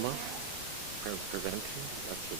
trauma prevention. That's what,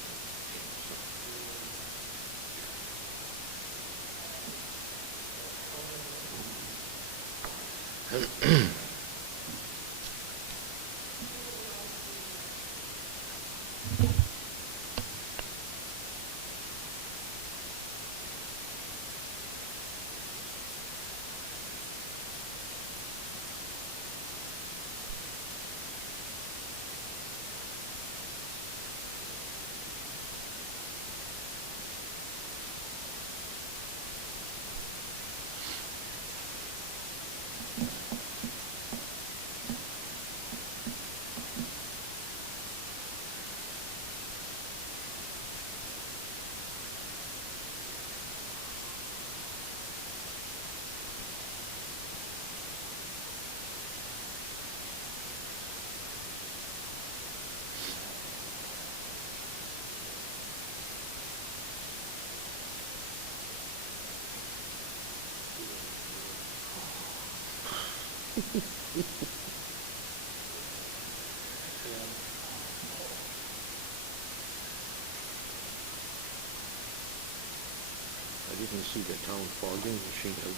I didn't see the town fogging machine out.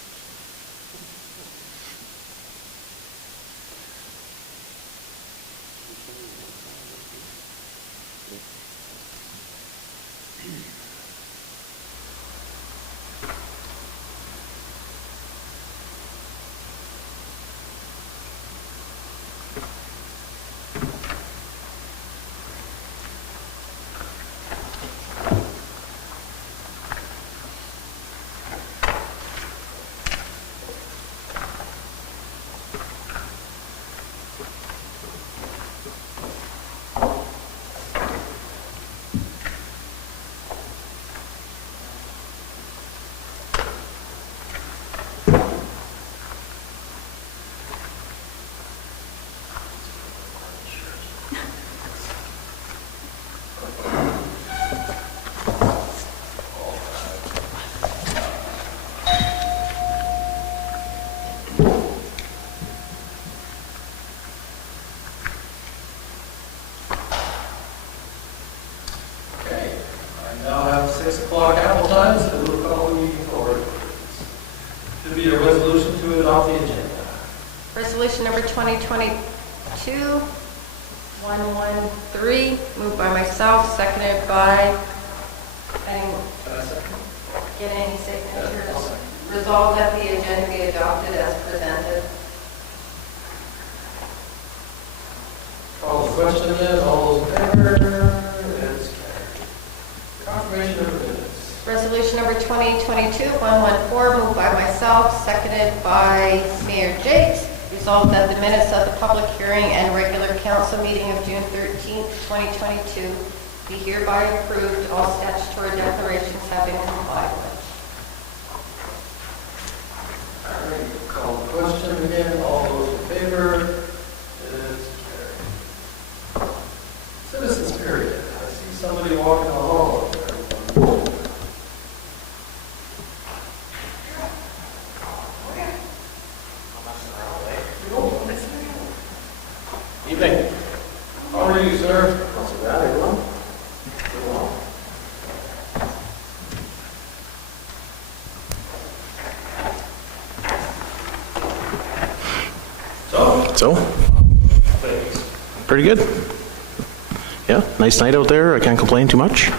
Now have 6 o'clock Apple time, so we'll call the meeting forward. Should be a resolution to adopt the agenda. Resolution number 2022-113, moved by myself, seconded by, get any signatures? Resolved that the agenda be adopted as presented. Call the question then, all those in favor? It's carried. Confirmation of minutes. Resolution number 2022-114, moved by myself, seconded by Mayor Jakes. Resolved that the minutes of the public hearing and regular council meeting of June 13th, 2022 be hereby approved. All statutory declarations have been complied with. All right, call the question again, all those in favor? It's carried. Citizens period. I see somebody walking the hall up there. Evening. How are you, sir? Not so bad, everyone. Doing well. So, pretty good. Yeah, nice night out there. I can't complain too much.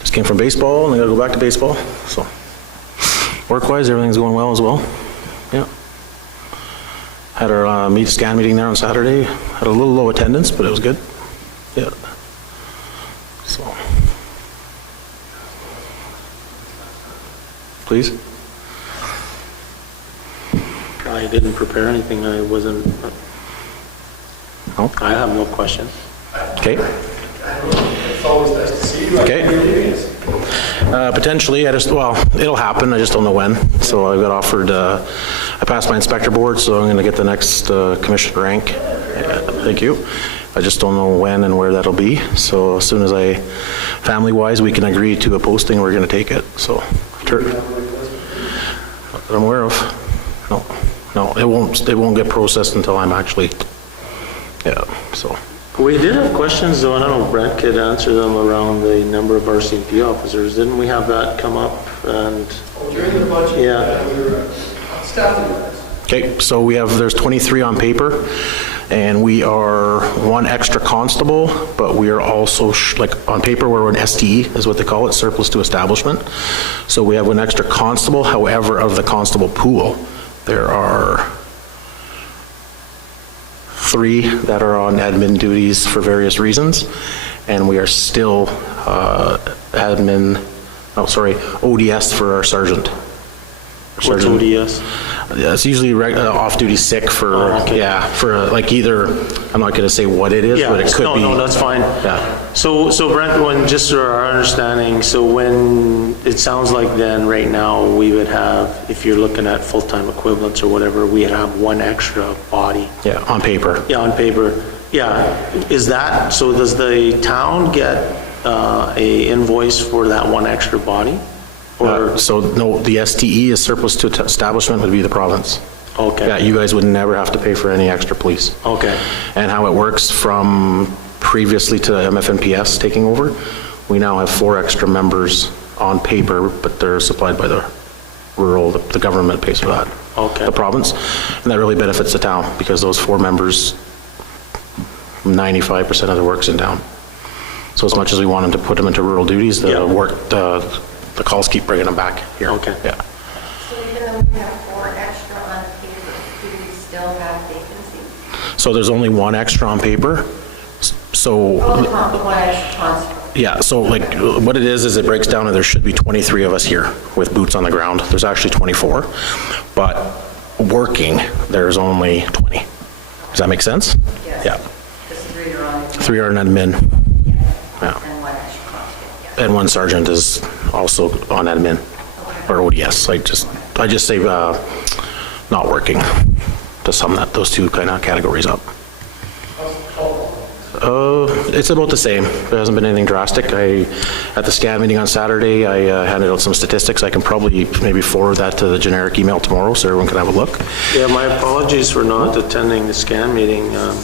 Just came from baseball and I gotta go back to baseball. So, work-wise, everything's going well as well. Yeah. Had our scan meeting there on Saturday. Had a little low attendance, but it was good. Yeah. So, please. I didn't prepare anything. I wasn't. No? I have no questions. Okay. It's always nice to see you. Okay. Potentially, it'll happen, I just don't know when. So I got offered, I passed my inspector board, so I'm gonna get the next commissioner rank. Thank you. I just don't know when and where that'll be. So as soon as family-wise, we can agree to a posting, we're gonna take it, so. That I'm aware of. No, it won't get processed until I'm actually, yeah, so. We did have questions though, and I don't know if Brent could answer them around the number of RCMP officers. Didn't we have that come up? And During the budget, Yeah. we were staffing levels. Okay, so there's 23 on paper, and we are one extra constable, but we are also, on paper, we're an STE, is what they call it, surplus to establishment. So we have one extra constable, however, of the constable pool, there are 3 that are on admin duties for various reasons, and we are still ODS for our sergeant. what's ODS? Yeah, it's usually off-duty sick for, Oh, okay. for like either, I'm not gonna say what it is, Yeah, but it could be. no, that's fine. Yeah. So Brent, just for our understanding, so when, it sounds like then, right now, we would have, if you're looking at full-time equivalents or whatever, we have one extra body. Yeah, on paper. Yeah, on paper. Yeah, is that, so does the town get a invoice for that one extra body? Or, So, no, the STE is surplus to establishment would be the province. Yeah, okay, you guys would never have to pay for any extra police. okay, And how it works from previously to MFNPS taking over, we now have 4 extra members on paper, but they're supplied by the rural, the government pays for that. Okay. The province, and that really benefits the town, because those 4 members, 95% of the work's in town. So as much as we wanted to put them into rural duties, Yeah. the calls keep bringing them back here. Okay. Yeah. So even though we have 4 extra on paper, do we still have vacancies? So there's only 1 extra on paper, so. Oh, the one extra constable. Yeah, so like, what it is it breaks down and there should be 23 of us here with boots on the ground. There's actually 24, but working, there's only 20. Does that make sense? Yes. Yeah, Because 3 are on, 3 are in admin, yeah, and 1 extra constable, yeah. and 1 sergeant is also on admin, or ODS. I just say, not working, to sum those 2 kind of categories up. It's about the same. There hasn't been anything drastic. At the SCAN meeting on Saturday, I handed out some statistics. I can probably maybe forward that to the generic email tomorrow so everyone can have a look. Yeah, my apologies for not attending the SCAN meeting. I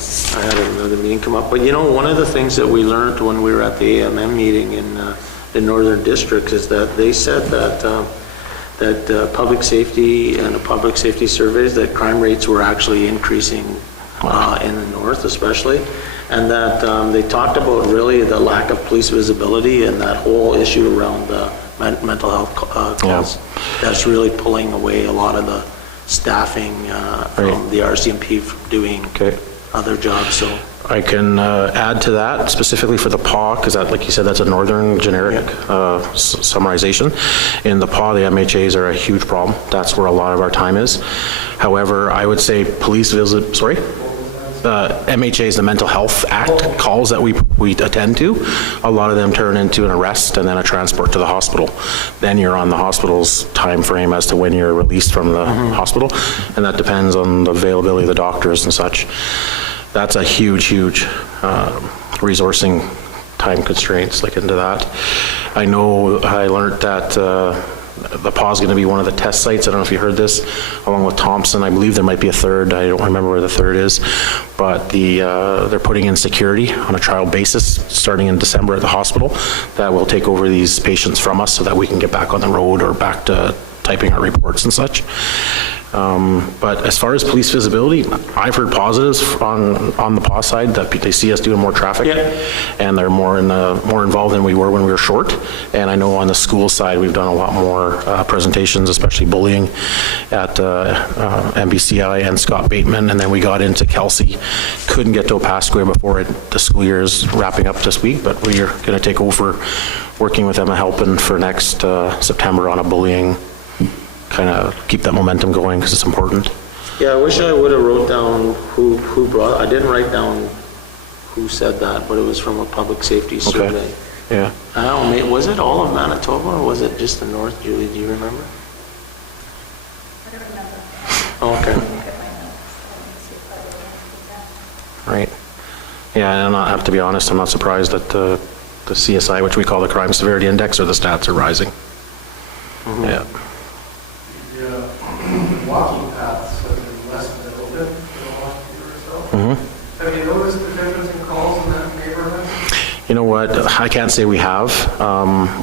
had another meeting come up. But you know, one of the things that we learned when we were at the AMM meeting in Northern District is that they said that public safety and the public safety surveys, that crime rates were actually increasing in the north especially. And that they talked about really the lack of police visibility and that whole issue around mental health calls. That's really pulling away a lot of the staffing from the RCMP from doing other jobs. So I can add to that specifically for the PAW, because that, like you said, that's a northern generic summarization. In the PAW, the MHAs are a huge problem. That's where a lot of our time is. However, I would say police visit, MHA's, the Mental Health Act calls that we attend to, a lot of them turn into an arrest and then a transport to the hospital. Then you're on the hospital's time frame as to when you're released from the hospital, and that depends on the availability of the doctors and such. That's a huge resourcing time constraints like into that. I know I learned that the PAW is going to be one of the test sites. I don't know if you heard this, along with Thompson. I believe there might be a third. I don't remember where the third is, but they're putting in security on a trial basis starting in December at the hospital that will take over these patients from us so that we can get back on the road or back to typing our reports and such. But as far as police visibility, I've heard positives on the PAW side that they see us doing more traffic, and they're more involved than we were when we were short. And I know on the school side, we've done a lot more presentations, especially bullying at MBCI and Scott Bateman, and then we got into Kelsey. Couldn't get to Opaskwayak before the school year is wrapping up this week, but we are going to take over working with Emma Halpin for next September on a bullying, kind of keep that momentum going because it's important. yeah, I wish I would have wrote down who brought. I didn't write down who said that, but it was from a public safety survey. Yeah. I don't know, was it all of Manitoba or was it just the north, Julie? Do you remember? I don't remember. Okay. Look at my notes. Let me see if I remember that. Right. Yeah, and I have to be honest, I'm not surprised that the CSI, which we call the Crime Severity Index, or the stats are rising. Yeah. The walking paths have been less than open for the last year or so. Have you noticed the difference in calls in You know what, I can't say we have.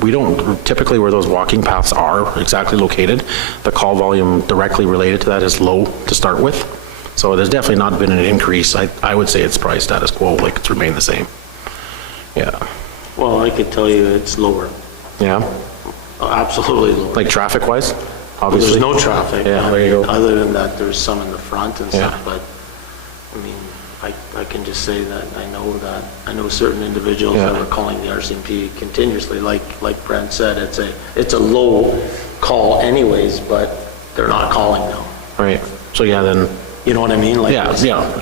We don't, typically where those walking paths are exactly located, the call volume directly related to that is low to start with. So there's definitely not been an increase. I would say it's probably status quo, like it's remained the same. Yeah, Well, I could tell you it's lower, yeah, absolutely lower. like traffic-wise, There's obviously. no traffic. Yeah, there you go. Other than that, there's some in the front and Yeah. stuff, but, I mean, I can just say that I know certain individuals Yeah. that are calling the RCMP continuously, like Brent said, it's a low call anyways, but they're not calling now. Right, so yeah, then, You know what I mean? Like, yeah,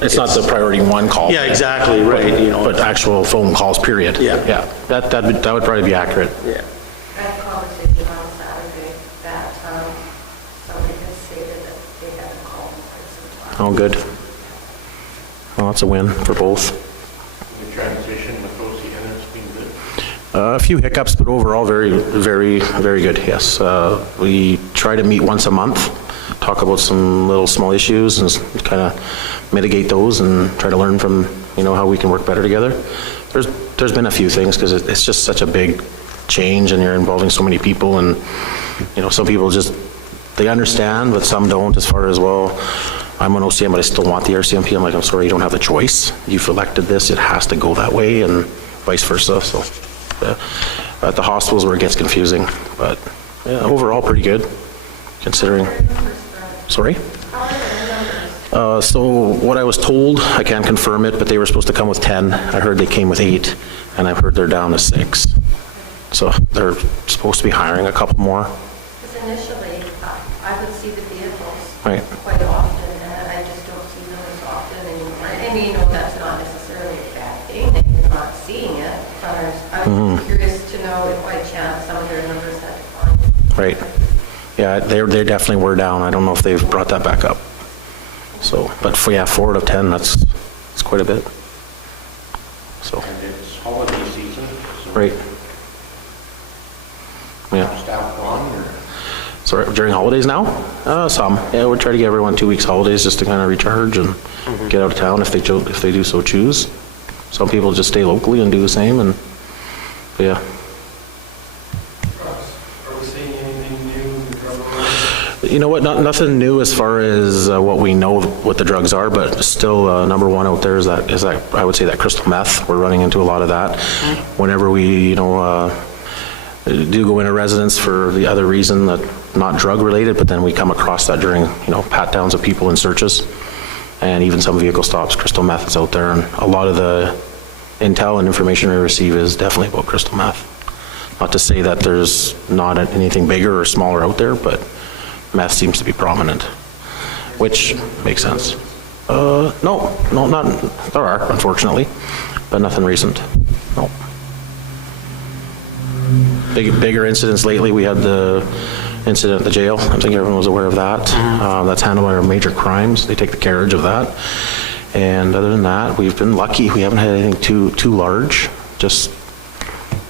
it's not the priority one call. Yeah, exactly, right, you know. But actual phone calls, period. Yeah. Yeah, that would probably be accurate. Yeah. I had a conversation on Saturday that somebody had stated that they haven't called in quite some time. Oh, good. Well, that's a win for both. The transition with OCN has been good. A few hiccups, but overall, very, very, very good, yes. We try to meet once a month, talk about some little small issues and kind of mitigate those and try to learn from, how we can work better together. There's been a few things, because it's just such a big change and you're involving so many people, and, some people just, they understand, but some don't, as far as, well, I'm an OCM, but I still want the RCMP. I'm like, I'm sorry, you don't have the choice. You've elected this, it has to go that way, and vice versa, so. At the hospitals where it gets confusing, but yeah, overall pretty good, considering. Sorry? So what I was told, I can't confirm it, but they were supposed to come with 10. I heard they came with 8, and I've heard they're down to 6. So they're supposed to be hiring a couple more. Because initially, I would see the vehicles Right. quite often, and I just don't see them as often anymore. And that's not necessarily a bad thing, that you're not seeing it. I'm curious to know if by chance some of their numbers had declined. Right. Yeah, they definitely were down. I don't know if they've brought that back up. So, but 4 out of 10, that's quite a bit. So, And it's holiday season, so right. Yeah. staff gone, or? So during holidays now? Some. Yeah, we'll try to give everyone 2 weeks holidays just to kind of recharge and get out of town if they do so choose. Some people just stay locally and do the same, and yeah. Are we seeing anything new in the drug ordinance? You know what, nothing new as far as what we know what the drugs are, but still number one out there is that I would say that crystal meth. We're running into a lot of that. Whenever we, do go into residence for the other reason that not drug related, but then we come across that during, pat downs of people in searches, and even some vehicle stops, crystal meth is out there, and a lot of the intel and information we receive is definitely about crystal meth. Not to say that there's not anything bigger or smaller out there, but meth seems to be prominent, which makes sense. No, not, there are, unfortunately, but nothing recent, no. Bigger incidents lately, we had the incident at the jail. I think everyone was aware of that. That's handled by our major crimes. They take the carriage of that. And other than that, we've been lucky. We haven't had anything too large, just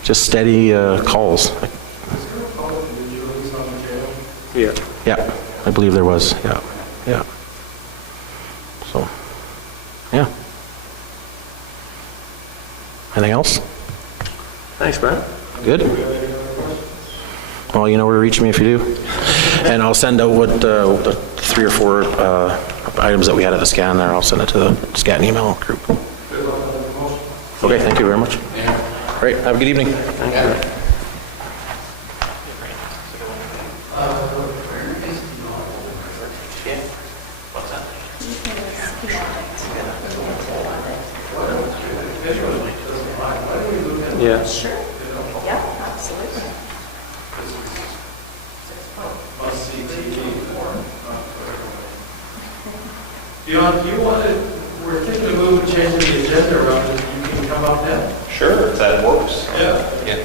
steady calls. Is there a public video release on the jail? Yeah. Yeah, I believe there was, yeah. So, yeah. Anything else? Thanks, Brent. Good? Well, you know where to reach me if you do. And I'll send out what the 3 or 4 items that we had at the scan there. I'll send it to the scan email group. Okay, thank you very much. All right, have a good evening. Yeah. Sure. Yeah, absolutely. Must see TV. You want to, we're thinking of moving, changing the agenda around, you can come up then? Sure, if that works. Yeah. Yeah.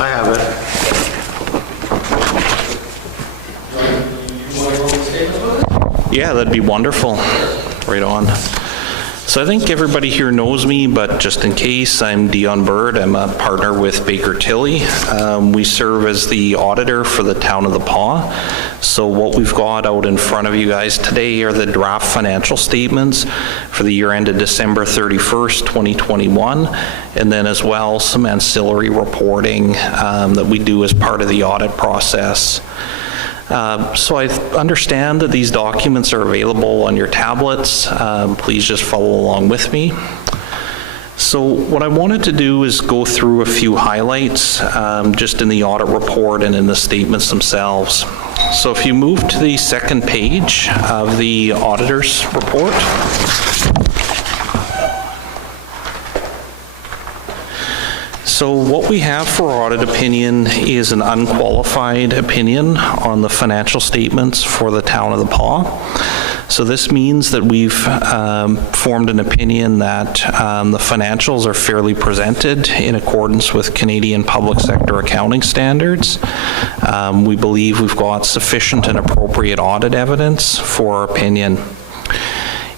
I have it. Yeah, that'd be wonderful. Right on. So I think everybody here knows me, but just in case, I'm Dion Bird. I'm a partner with Baker Tilly. We serve as the auditor for the town of The Paw. So what we've got out in front of you guys today are the draft financial statements for the year ended December 31st, 2021, and then as well some ancillary reporting that we do as part of the audit process. So I understand that these documents are available on your tablets. Please just follow along with me. So what I wanted to do is go through a few highlights just in the audit report and in the statements themselves. So if you move to the second page of the auditor's report. So what we have for audit opinion is an unqualified opinion on the financial statements for the town of The Paw. So this means that we've formed an opinion that the financials are fairly presented in accordance with Canadian public sector accounting standards. We believe we've got sufficient and appropriate audit evidence for our opinion.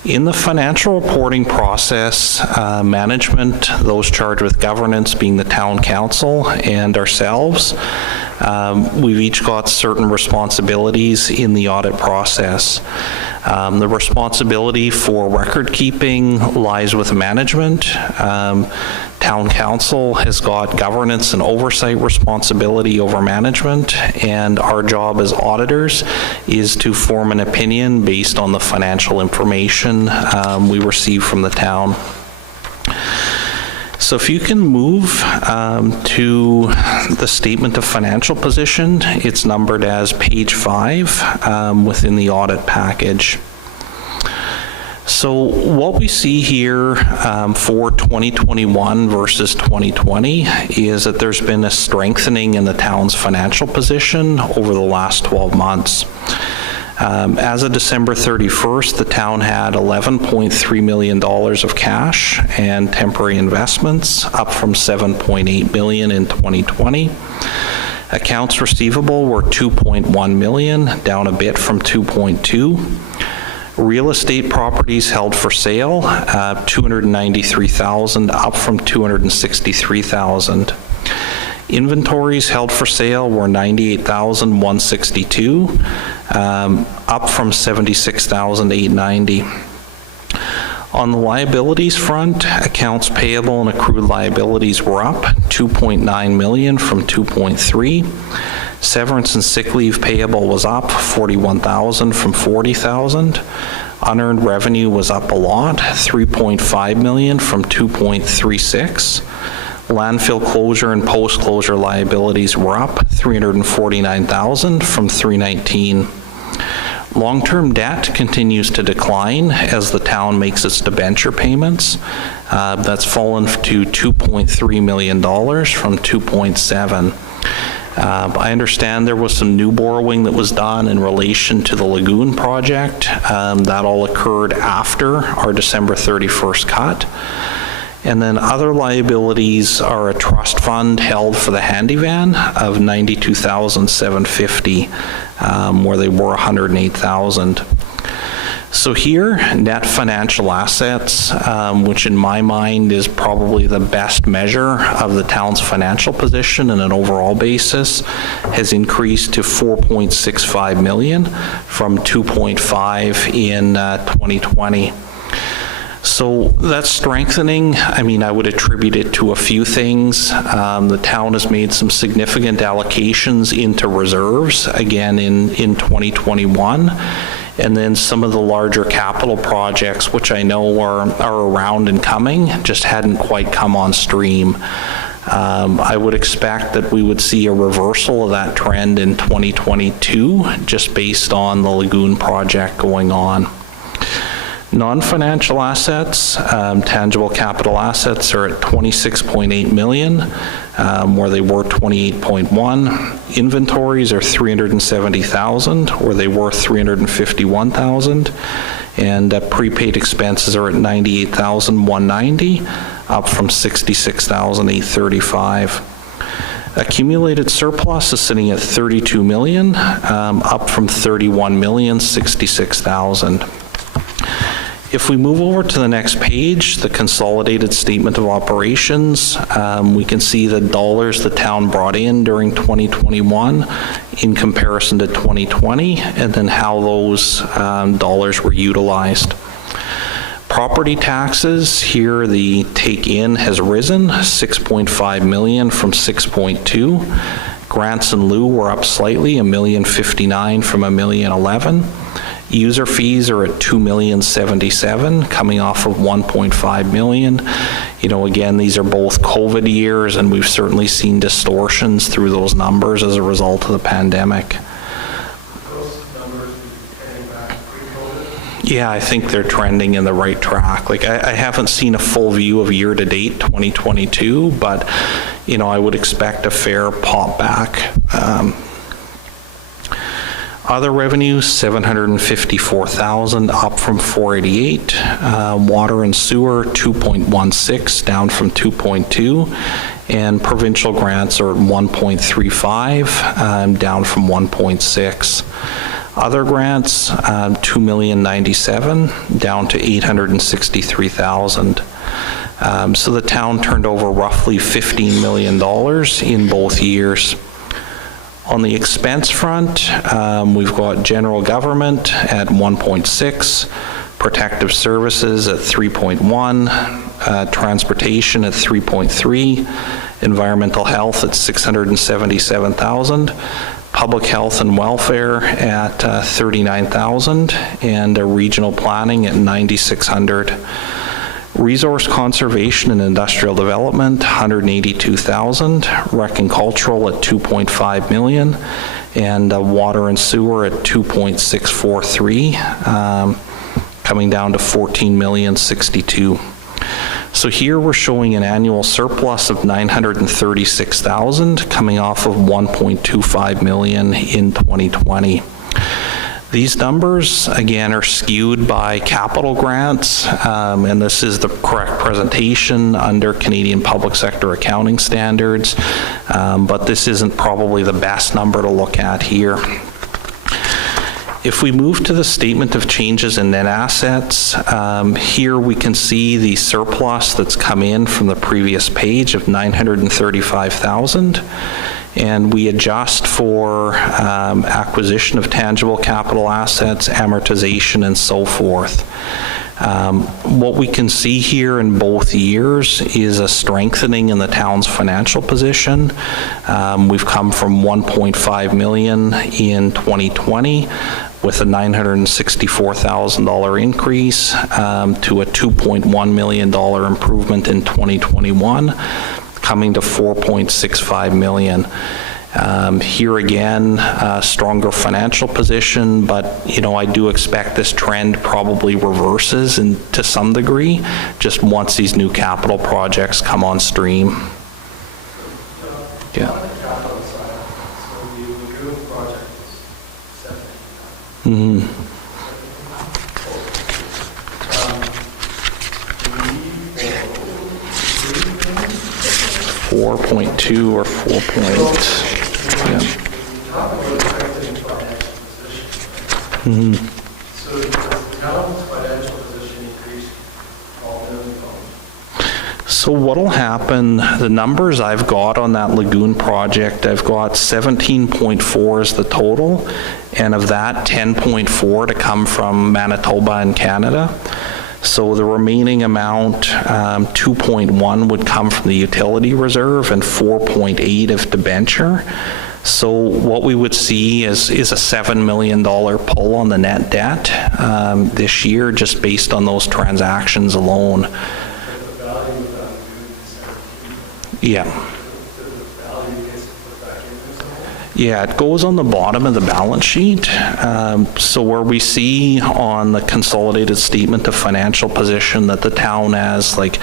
In the financial reporting process, management, those charged with governance being the town council and ourselves, we've each got certain responsibilities in the audit process. The responsibility for record keeping lies with management. Town council has got governance and oversight responsibility over management, and our job as auditors is to form an opinion based on the financial information we receive from the town. So if you can move to the statement of financial position, it's numbered as page 5 within the audit package. So what we see here for 2021 versus 2020 is that there's been a strengthening in the town's financial position over the last 12 months. As of December 31st, the town had $11.3 million of cash and temporary investments, up from $7.8 million in 2020. Accounts receivable were $2.1 million, down a bit from $2.2. Real estate properties held for sale, $293,000, up from $263,000. Inventories held for sale were $98,162, up from $76,890. On the liabilities front, accounts payable and accrued liabilities were up $2.9 million from $2.3. Severance and sick leave payable was up $41,000 from $40,000. Unearned revenue was up a lot, $3.5 million from $2.36. Landfill closure and post-closure liabilities were up $349,000 from $319,000. Long-term debt continues to decline as the town makes its debenture payments. That's fallen to $2.3 million from $2.7 million. I understand there was some new borrowing that was done in relation to the lagoon project. That all occurred after our December 31st cut. And then other liabilities are a trust fund held for the handy van of $92,750, where they were $108,000. So here, net financial assets, which in my mind is probably the best measure of the town's financial position on an overall basis, has increased to $4.65 million from $2.5 in 2020. So that's strengthening. I mean, I would attribute it to a few things. The town has made some significant allocations into reserves, again, in 2021. And then some of the larger capital projects, which I know are around and coming, just hadn't quite come on stream. I would expect that we would see a reversal of that trend in 2022, just based on the lagoon project going on. Non-financial assets, tangible capital assets are at $26.8 million, where they were $28.1. Inventories are $370,000, where they were $351,000. And prepaid expenses are at $98,190, up from $66,835. Accumulated surplus is sitting at $32 million, up from $31,066,000. If we move over to the next page, the consolidated statement of operations, we can see the dollars the town brought in during 2021 in comparison to 2020, and then how those dollars were utilized. Property taxes, here the take-in has risen, 6.5 million from 6.2. Grants in lieu were up slightly, $1,059,000 from $1,011,000. User fees are at $2,077,000, coming off of $1.5 million. You know, again, these are both COVID years, and we've certainly seen distortions through those numbers as a result of the pandemic. Those numbers trending back pre-COVID? Yeah, I think they're trending in the right track. Like, I haven't seen a full view of year-to-date 2022, but, you know, I would expect a fair pop back. Other revenues, $754,000, up from $488,000. Water and sewer, $2.16, down from $2.2. And provincial grants are $1.35, down from $1.6. Other grants, $2,097,000, down to $863,000. So the town turned over roughly $15 million in both years. On the expense front, we've got general government at 1.6, protective services at 3.1, transportation at 3.3, environmental health at 677,000, public health and welfare at 39,000, and regional planning at 9,600. Resource conservation and industrial development, 182,000. Rec and cultural at 2.5 million, and water and sewer at 2.643, coming down to 14,062,000. So here we're showing an annual surplus of 936,000, coming off of 1.25 million in 2020. These numbers, again, are skewed by capital grants, and this is the correct presentation under Canadian public sector accounting standards, but this isn't probably the best number to look at here. If we move to the statement of changes in net assets, here we can see the surplus that's come in from the previous page of 935,000. And we adjust for acquisition of tangible capital assets, amortization, and so forth. What we can see here in both years is a strengthening in the town's financial position. We've come from 1.5 million in 2020 with a $964,000 increase to a $2.1 million improvement in 2021. Coming to 4.65 million. Here again, stronger financial position, but you know, I do expect this trend probably reverses to some degree, just once these new capital projects come on stream. Yeah. On the capital side, so the lagoon project is 70. Mm-hmm. 4.2 or 4 point, yeah. Talk about strengthening financial position. Mm-hmm. So does the town's financial position increase all million dollars? So what'll happen, the numbers I've got on that lagoon project, I've got 17.4 is the total, and of that 10.4 to come from Manitoba and Canada. So the remaining amount, 2.1 would come from the utility reserve and 4.8 of debenture. So what we would see is a $7 million pull on the net debt this year, just based on those transactions alone. The value of that lagoon is 17. Yeah. The value gets put back in there. Yeah, it goes on the bottom of the balance sheet. So where we see on the consolidated statement of financial position that the town has like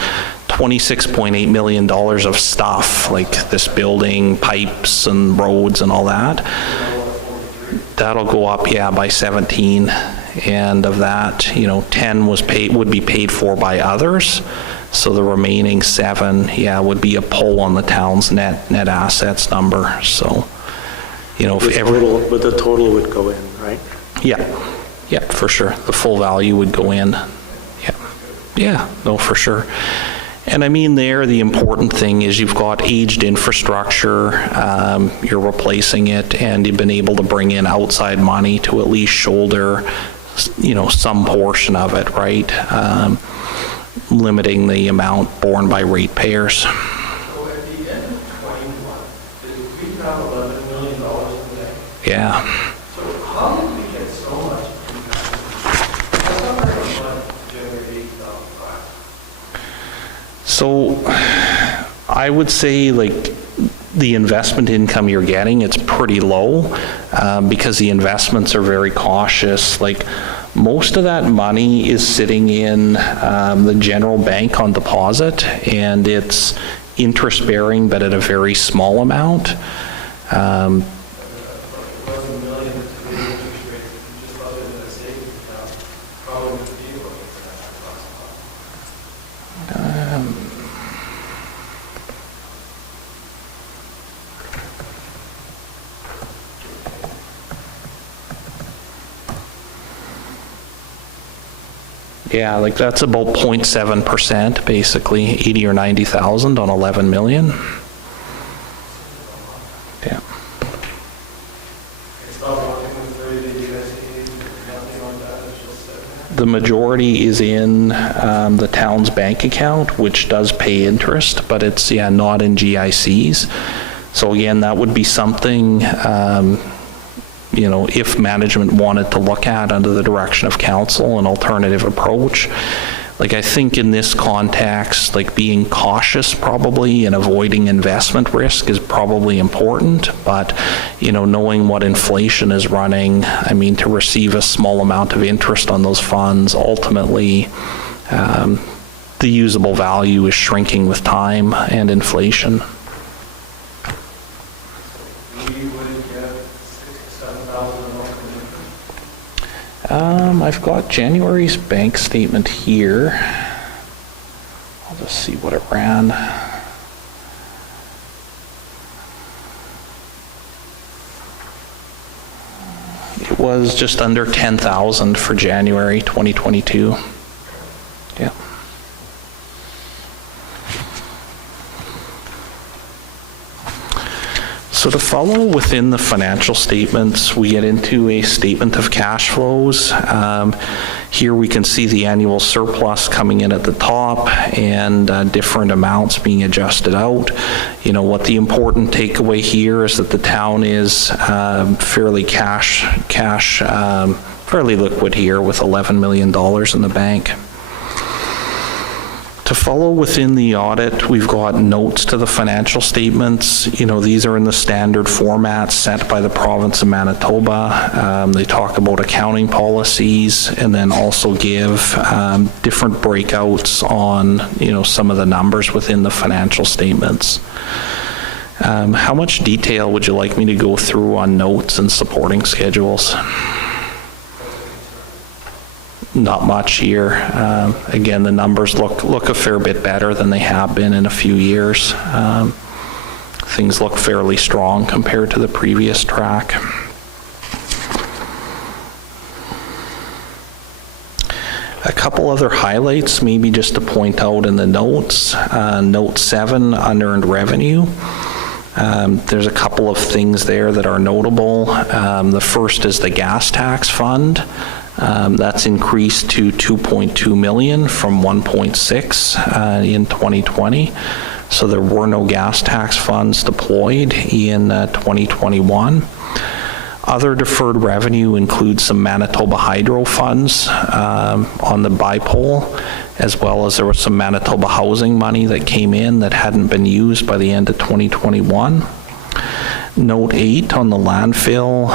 $26.8 million of stuff, like this building, pipes and roads and all that. That'll go up, yeah, by 17. And of that, you know, 10 would be paid for by others. So the remaining 7, yeah, would be a pull on the town's net assets number. So, you know, if But the total would go in, right? yeah, for sure. The full value would go in. Yeah, no, for sure. And I mean there, the important thing is you've got aged infrastructure, you're replacing it, and you've been able to bring in outside money to at least shoulder, you know, some portion of it, right? Limiting the amount borne by ratepayers. So at the end of 21, did we have $11 million in the bank? Yeah. So how did we get so much investment? That's not very much money to generate $8,500. So I would say like the investment income you're getting, it's pretty low because the investments are very cautious. Like most of that money is sitting in the general bank on deposit, and it's interest bearing, but at a very small amount. $11 million to the interest rate, if you just left it in a savings account, probably would be able to get that cost. Yeah, like that's about 0.7%, basically, 80 or 90,000 on 11 million. Yeah. It's not working with the USAID, nothing like that, it's just sitting there. The majority is in the town's bank account, which does pay interest, but it's, yeah, not in GICs. So again, that would be something, you know, if management wanted to look at under the direction of council, an alternative approach. Like I think in this context, like being cautious probably and avoiding investment risk is probably important, but, you know, knowing what inflation is running, I mean, to receive a small amount of interest on those funds, ultimately, the usable value is shrinking with time and inflation. We would get $67,000 in local interest. I've got January's bank statement here. I'll just see what it ran. It was just under 10,000 for January 2022. Yeah. So to follow within the financial statements, we get into a statement of cash flows. Here we can see the annual surplus coming in at the top and different amounts being adjusted out. You know, what the important takeaway here is that the town is fairly fairly liquid here with $11 million in the bank. To follow within the audit, we've got notes to the financial statements. You know, these are in the standard format set by the province of Manitoba. They talk about accounting policies and then also give different breakouts on, you know, some of the numbers within the financial statements. How much detail would you like me to go through on notes and supporting schedules? Not much here. Again, the numbers look a fair bit better than they have been in a few years. Things look fairly strong compared to the previous track. A couple other highlights, maybe just to point out in the notes. Note 7, unearned revenue. There's a couple of things there that are notable. The first is the gas tax fund. That's increased to 2.2 million from 1.6 in 2020. So there were no gas tax funds deployed in 2021. Other deferred revenue includes some Manitoba Hydro funds on the bipole, as well as there was some Manitoba housing money that came in that hadn't been used by the end of 2021. Note 8 on the landfill,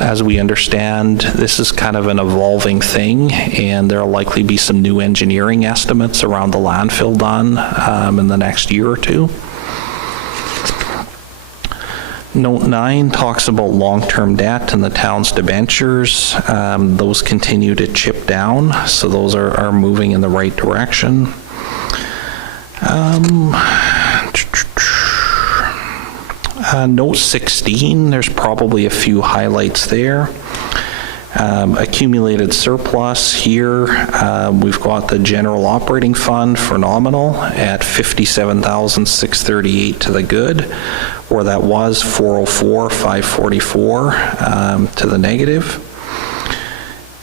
as we understand, this is kind of an evolving thing, and there'll likely be some new engineering estimates around the landfill done in the next year or two. Note 9 talks about long-term debt and the town's debentures. Those continue to chip down, so those are moving in the right direction. Note 16, there's probably a few highlights there. Accumulated surplus here, we've got the general operating fund for nominal at $57,638 to the good, where that was $404,544 to the negative.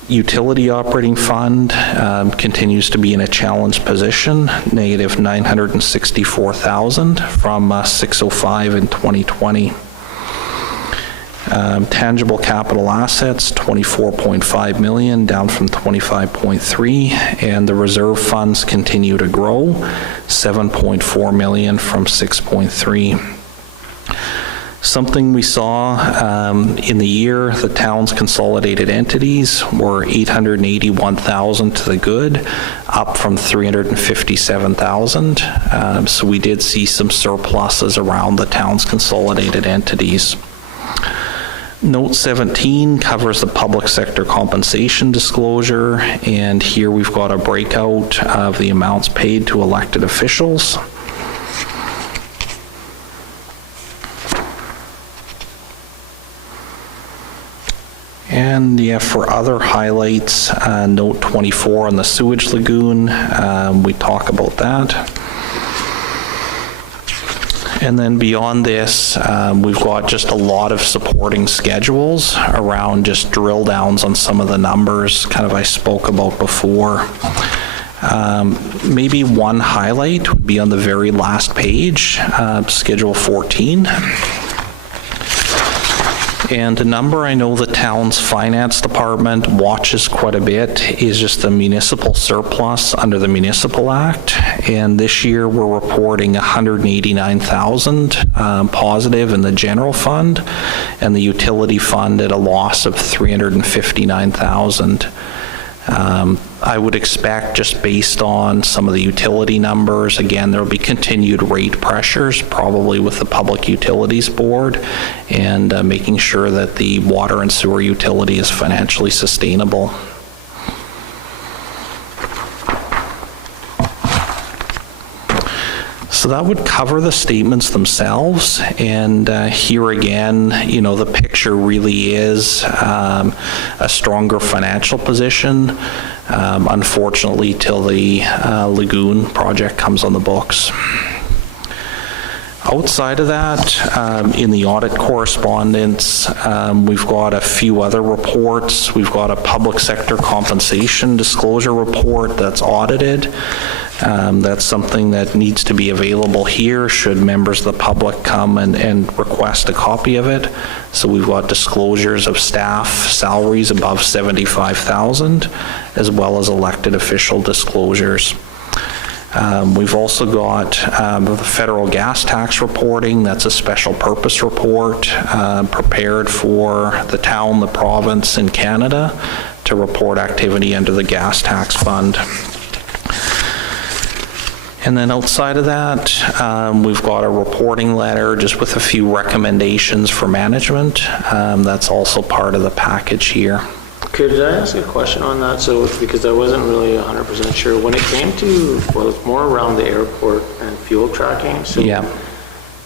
Utility operating fund continues to be in a challenged position, negative $964,000 from $605 in 2020. Tangible capital assets, $24.5 million, down from $25.3, and the reserve funds continue to grow, $7.4 million from $6.3. Something we saw in the year, the town's consolidated entities were $881,000 to the good, up from $357,000. So we did see some surpluses around the town's consolidated entities. Note 17 covers the public sector compensation disclosure, and here we've got a breakout of the amounts paid to elected officials. And yeah, for other highlights, note 24 on the sewage lagoon, we talk about that. And then beyond this, we've got just a lot of supporting schedules around just drill downs on some of the numbers kind of I spoke about before. Maybe one highlight would be on the very last page, Schedule 14. And a number I know the town's finance department watches quite a bit is just the municipal surplus under the Municipal Act. And this year we're reporting $189,000 positive in the general fund, and the utility fund at a loss of $359,000. I would expect, just based on some of the utility numbers, again, there will be continued rate pressures, probably with the Public Utilities Board, and making sure that the water and sewer utility is financially sustainable. So that would cover the statements themselves, and here again, you know, the picture really is a stronger financial position, unfortunately, till the lagoon project comes on the books. Outside of that, in the audit correspondence, we've got a few other reports. We've got a public sector compensation disclosure report that's audited. That's something that needs to be available here should members of the public come and request a copy of it. So we've got disclosures of staff salaries above $75,000, as well as elected official disclosures. We've also got the federal gas tax reporting. That's a special purpose report prepared for the town, the province, and Canada to report activity under the gas tax fund. And then outside of that, we've got a reporting letter just with a few recommendations for management. That's also part of the package here. Could I ask a question on that? So, because I wasn't really 100% sure. When it came to, well, it's more around the airport and fuel tracking. So Yeah.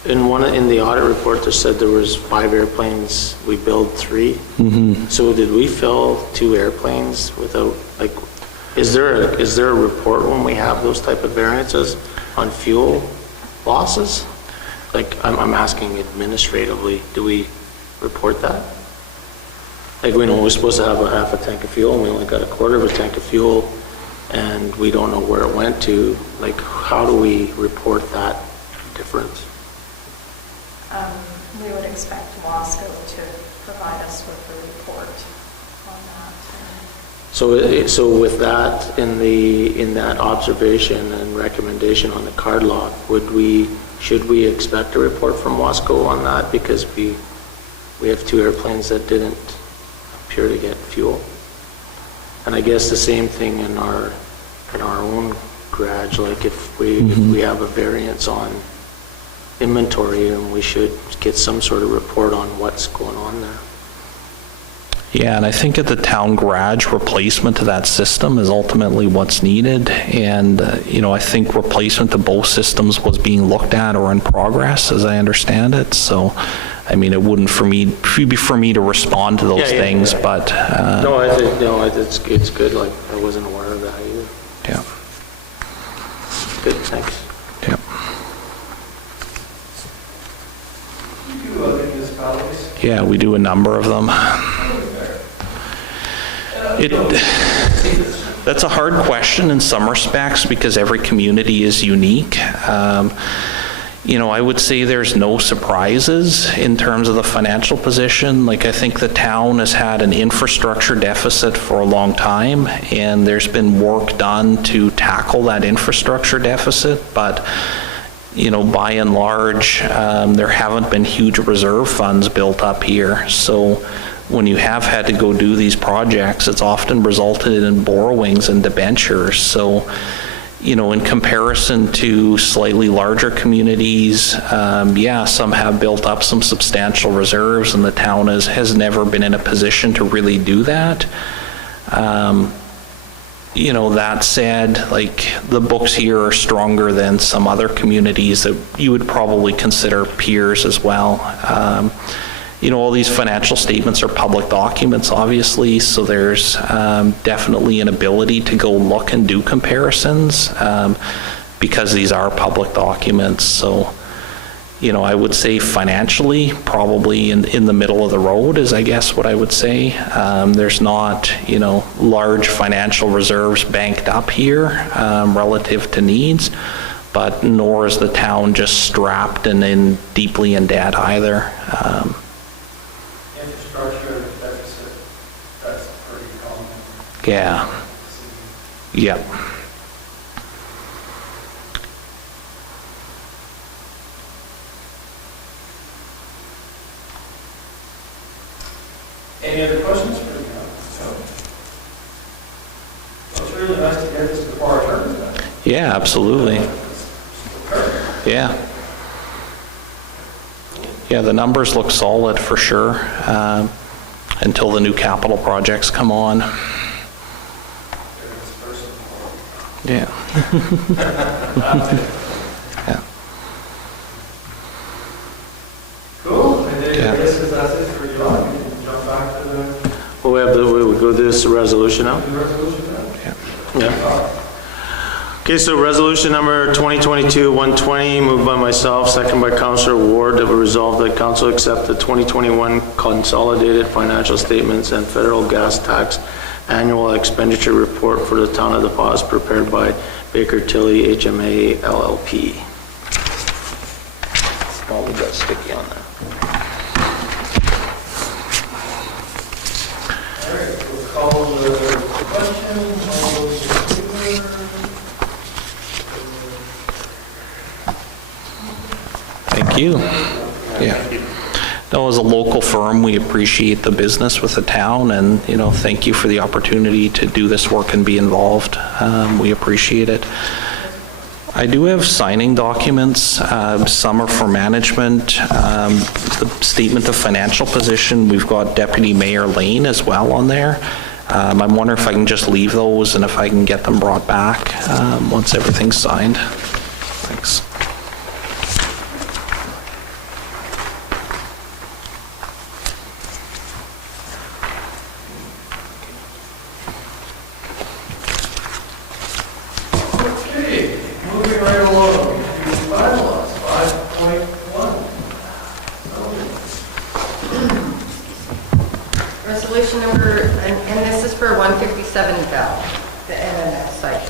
in the audit report, they said there was 5 airplanes, we billed 3. Mm-hmm. So did we fill 2 airplanes without, like, is there a report when we have those type of variances on fuel losses? Like, I'm asking administratively, do we report that? Like, we know we're supposed to have a half a tank of fuel, and we only got a quarter of a tank of fuel, and we don't know where it went to. Like, how do we report that difference? We would expect Wasco to provide us with a report on that. So with that, in that observation and recommendation on the card lock, should we expect a report from Wasco on that? Because we have 2 airplanes that didn't appear to get fuel. And I guess the same thing in our own garage, like if we have a variance on inventory, and we should get some sort of report on what's going on there. Yeah, and I think at the town garage, replacement to that system is ultimately what's needed. And, you know, I think replacement to both systems was being looked at or in progress, as I understand it. So I mean, it wouldn't be for me to respond to those Yeah, yeah, things, yeah. but, No, I think, no, it's good, like, I wasn't aware of that either. yeah, Good, thanks. yeah. You do other municipalities? Yeah, we do a number of them. That's a hard question in some respects because every community is unique. You know, I would say there's no surprises in terms of the financial position. Like, I think the town has had an infrastructure deficit for a long time, and there's been work done to tackle that infrastructure deficit, but you know, by and large, there haven't been huge reserve funds built up here. So when you have had to go do these projects, it's often resulted in borrowings and debentures. So, you know, in comparison to slightly larger communities, yeah, some have built up some substantial reserves, and the town has never been in a position to really do that. You know, that said, like, the books here are stronger than some other communities that you would probably consider peers as well. You know, all these financial statements are public documents, obviously, so there's definitely an ability to go look and do comparisons because these are public documents. So, you know, I would say financially, probably in the middle of the road is, I guess, what I would say. There's not, you know, large financial reserves banked up here relative to needs, but nor is the town just strapped and deeply in debt either. Infrastructure deficit, that's pretty common. Yeah. Yep. Any other questions for me? No. Well, it's really nice to get this before our turn then. Yeah, absolutely. Yeah. Yeah, the numbers look solid for sure until the new capital projects come on. Yeah. Yeah. Cool, and then Yeah. I guess that's it for John. We can jump back to the Well, we go do this resolution now? resolution now. Yeah. Okay, so resolution number 2022-120, moved by myself, second by Councillor Ward, that we resolve that council accept the 2021 consolidated financial statements and federal gas tax annual expenditure report for the town of the Pas prepared by Baker Tilly HMA LLP. Oh, we got sticky on that. All right, we'll call the question. All those in favor? Thank you. Yeah. No, as a local firm, we appreciate the business with the town, and, you know, thank you for the opportunity to do this work and be involved. We appreciate it. I do have signing documents. Some are for management. The statement of financial position, we've got Deputy Mayor Lane as well on there. I'm wondering if I can just leave those and if I can get them brought back once everything's signed. Thanks. Okay, moving right along to bylaws, 5.1. Resolution number, and this is for 157 Bell, the MMS site.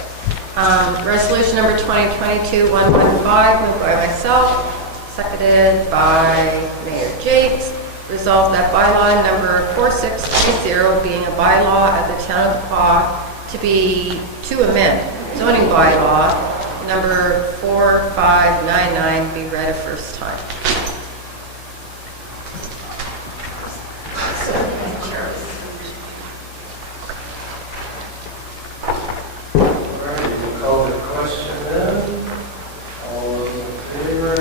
Resolution number 2022-115, moved by myself, seconded by Mayor Jakes. Resolved that bylaw number 4630, being a bylaw of the town of Pas to amend zoning bylaw number 4599 be read a first time. All right, we'll call the question then. All those in favor?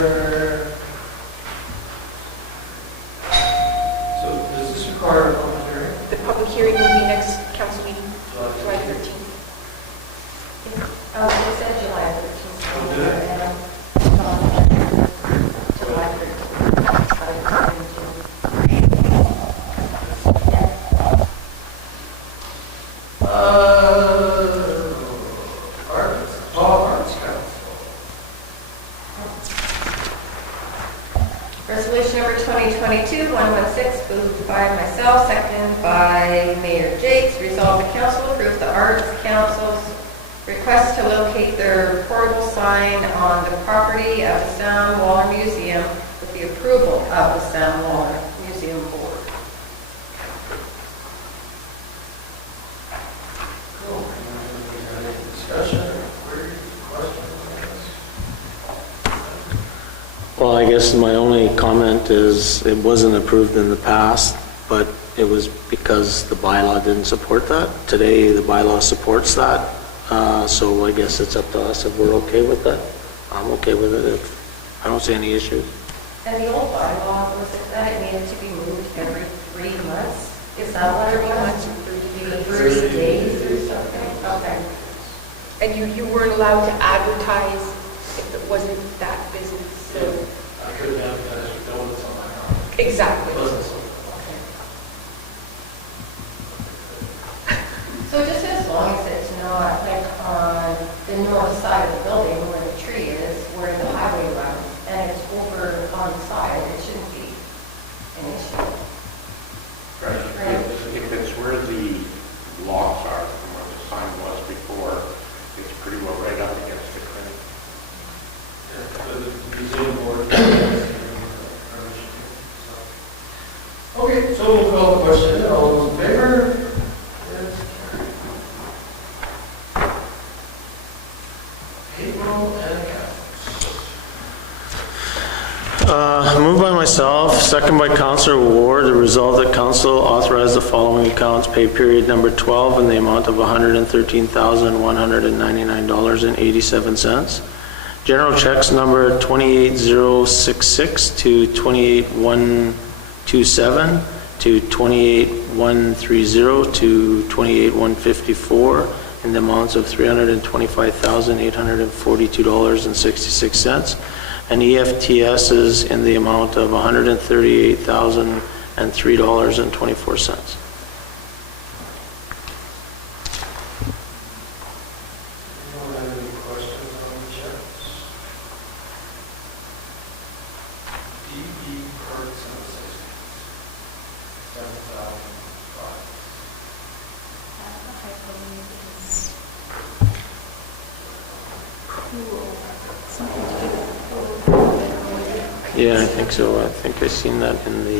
So does this require a public hearing? The public hearing will be next council meeting, July 13th. Oh, they said July 13th. Oh, did it? July Mayor Jakes, resolve the council approve the Arts Council's request to locate their portable sign on the property of the Sam Waller Museum with the approval of the Sam Waller Museum Board. Cool. Any discussion or queries, questions on this? Well, I guess my only comment is it wasn't approved in the past, but it was because the bylaw didn't support that. Today, the bylaw supports that, so I guess it's up to us if we're okay with that. I'm okay with it if, I don't see any issues. And the old bylaw was that it needed to be moved every 3 months? Is that what it was? 30 days or something? Okay. And you weren't allowed to advertise if it wasn't that busy, so. I couldn't have finished donuts on my own. Exactly. It wasn't so. So just as long as it's not like on the north side of the building where the tree is, where the highway runs, and it's over on the side, it shouldn't be an issue. Right. If it's where the lots are from where the sign was before, it's pretty well right up against the clinic. The museum board. Okay, so we'll call the question. All those in favor? Yes, carried. Payroll and accounts. Moved by myself, second by Councillor Ward, to resolve that council authorize the following accounts pay period number 12 in the amount of $113,199.87. General checks number 28066 to 28127 to 28130 to 28154 in the amounts of $325,842.66. And EFTSs in the amount of $138,003.24. Anyone have any questions on the checks? DB Perks and Associates, $7,005. I believe is cool. Something to do with Yeah, I think so. I think I seen that in the,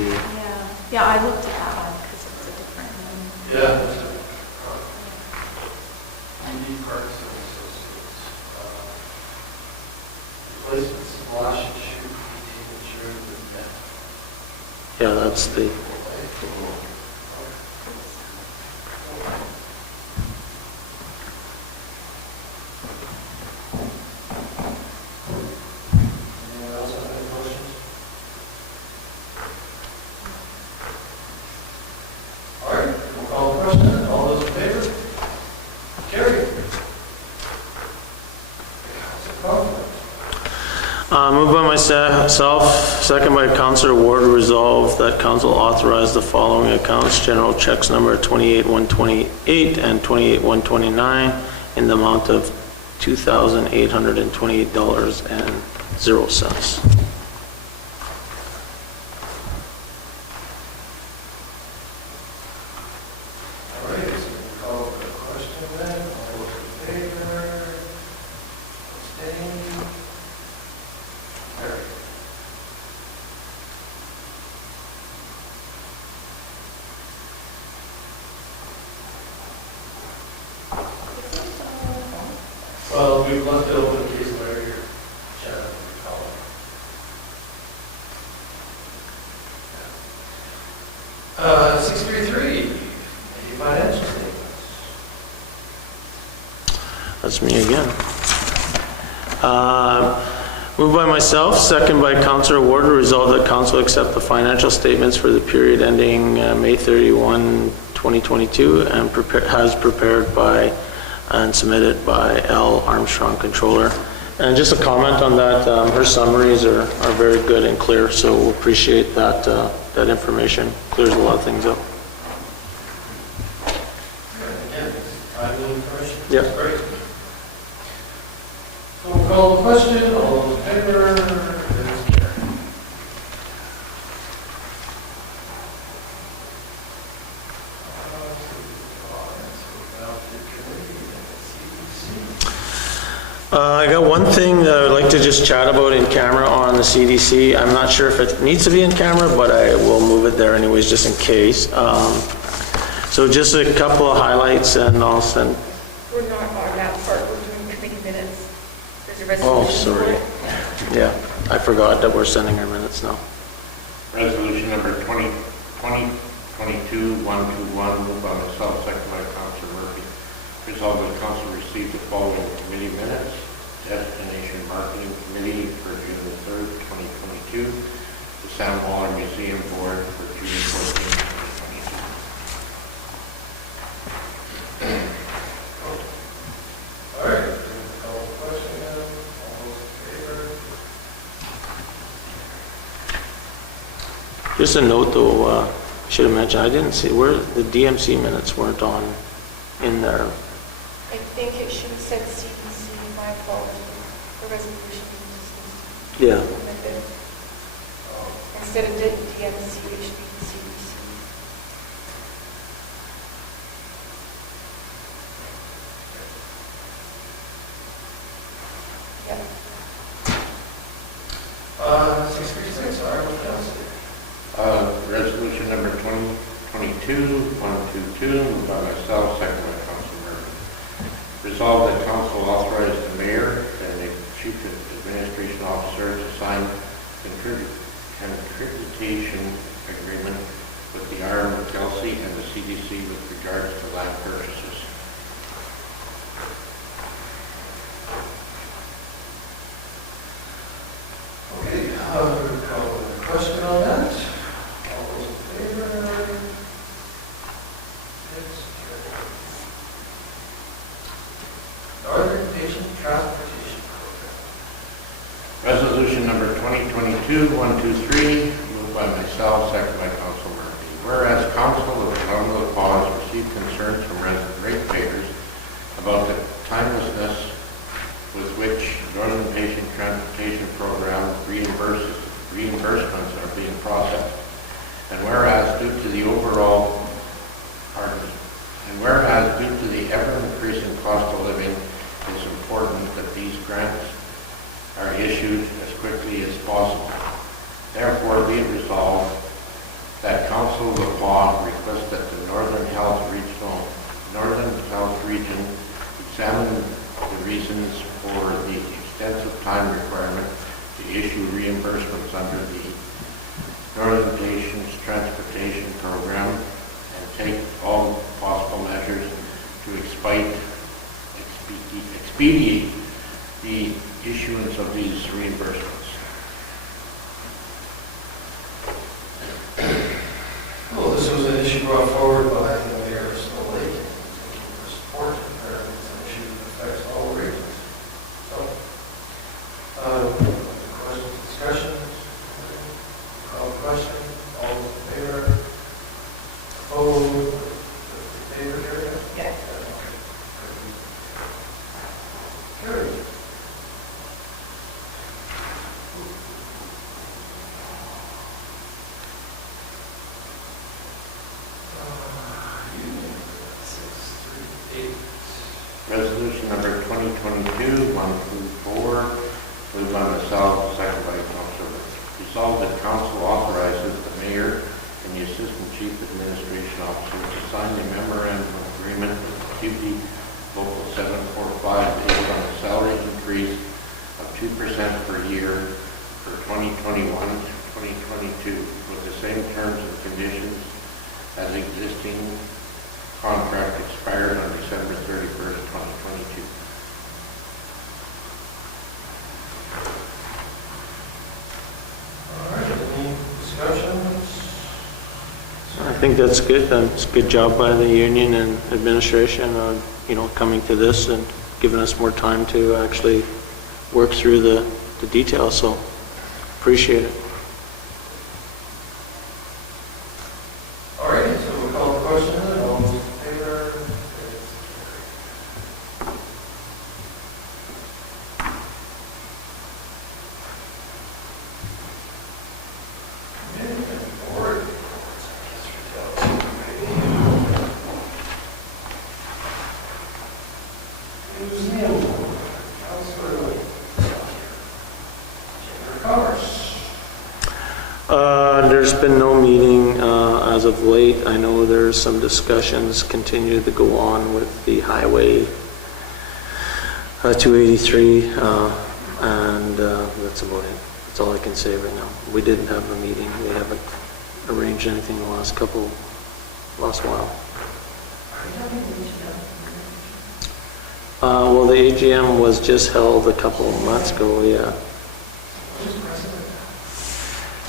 Yeah, I looked at that one because it's a different one. Yeah. that's it. DB Perks and Associates. Replacement splash and shoot PT insurance with net. yeah, that's the, Anyone else have any questions? All right, we'll call the question. All those in favor? Carried. Conflict. moved by myself, second by Councillor Ward, to resolve that council authorize the following accounts, general checks number 28128 and 28129 in the amount of $2,828.00. All right, so we'll call the question then. All those in favor? Abstain? Carried. Well, we've left it open in case Larry or Shannon will call it. 633, the financial statements. That's me again. Moved by myself, second by Councillor Ward, to resolve that council accept the financial statements for the period ending May 31, 2022, and has prepared by and submitted by L. Armstrong, Controller. And just a comment on that, her summaries are very good and clear, so we'll appreciate that, that information. Clears a lot of things up. Again, timely information. Yep. That's great. So we'll call the question. All those in favor? It is carried. I got one thing that I'd like to just chat about in camera on the CDC. I'm not sure if it needs to be in camera, but I will move it there anyways, just in case. So just a couple of highlights and I'll send. We're not on that part, we're doing committee minutes. There's a Oh, resolution. sorry. Yeah, I forgot that we're sending our minutes now. Resolution number 2022-121, moved by myself, second by Councilor Murphy. Resolved that council received the following committee minutes. Destination Marketing Committee for June the 3rd, 2022. The Sam Waller Museum Board for June 14th, 2022. All right, call the question again. All those in favor? Just a note though, I should have mentioned, I didn't see, where the DMC minutes weren't on in there. I think it should have said CDC, my apologies. The resolution is Yeah. amended. Instead of DMC, it should be the CDC. Yeah. 636, all right, what else? Resolution number 2022-122, moved by myself, second by Councilor Murphy. Resolved that council authorize the mayor and the chief administration officer to sign contribution agreement with the RM of Kelsey and the CDC with regards to land purchases. Okay, we'll call the question on that. All those in favor? It's carried. Northern Division Transportation Program. Resolution number 2022-123, moved by myself, second by Council Murphy. Whereas Council of the Town of La Paz received concerns from resident ratepayers about the timelessness with which Northern Patient Transportation Program reimbursements are being processed. And whereas due to the ever-increasing cost of living, it's important that these grants are issued as quickly as possible. Therefore, be it resolved that Council of La Paz requests that the Northern Health Region examine the reasons for the extensive time requirement to issue reimbursements under the Northern Patients Transportation Program and take all possible measures to expedite the issuance of these reimbursements. Well, this was an issue brought forward by the mayor of Snow Lake. For support, apparently it's an issue that affects all regions. So, questions, discussions? Call the question. All those in favor? Opposed? In favor, Carrie? Yes. Carrie. Resolution number 2022-124, moved by myself, second by Councilor. Resolved that council authorizes the mayor and the assistant chief administration officer to sign the memorandum of agreement with QP Local 745 based on a salary increase of 2% per year for 2021 to 2022 with the same terms and conditions as existing contract expired on December 31st, 2022. All right, any discussions? I think that's good. It's a good job by the union and administration on, coming to this and giving us more time to actually work through the details, so appreciate it. All right, so we'll call the question. All those in favor? It's carried. Okay, board. Museum Board. Councilor there's been no meeting as of late. I know there's some discussions continue to go on with the Highway 283, and that's about it. That's all I can say right now. We didn't have a meeting. We haven't arranged anything the last while. Well, the AGM was just held a couple of months ago, yeah.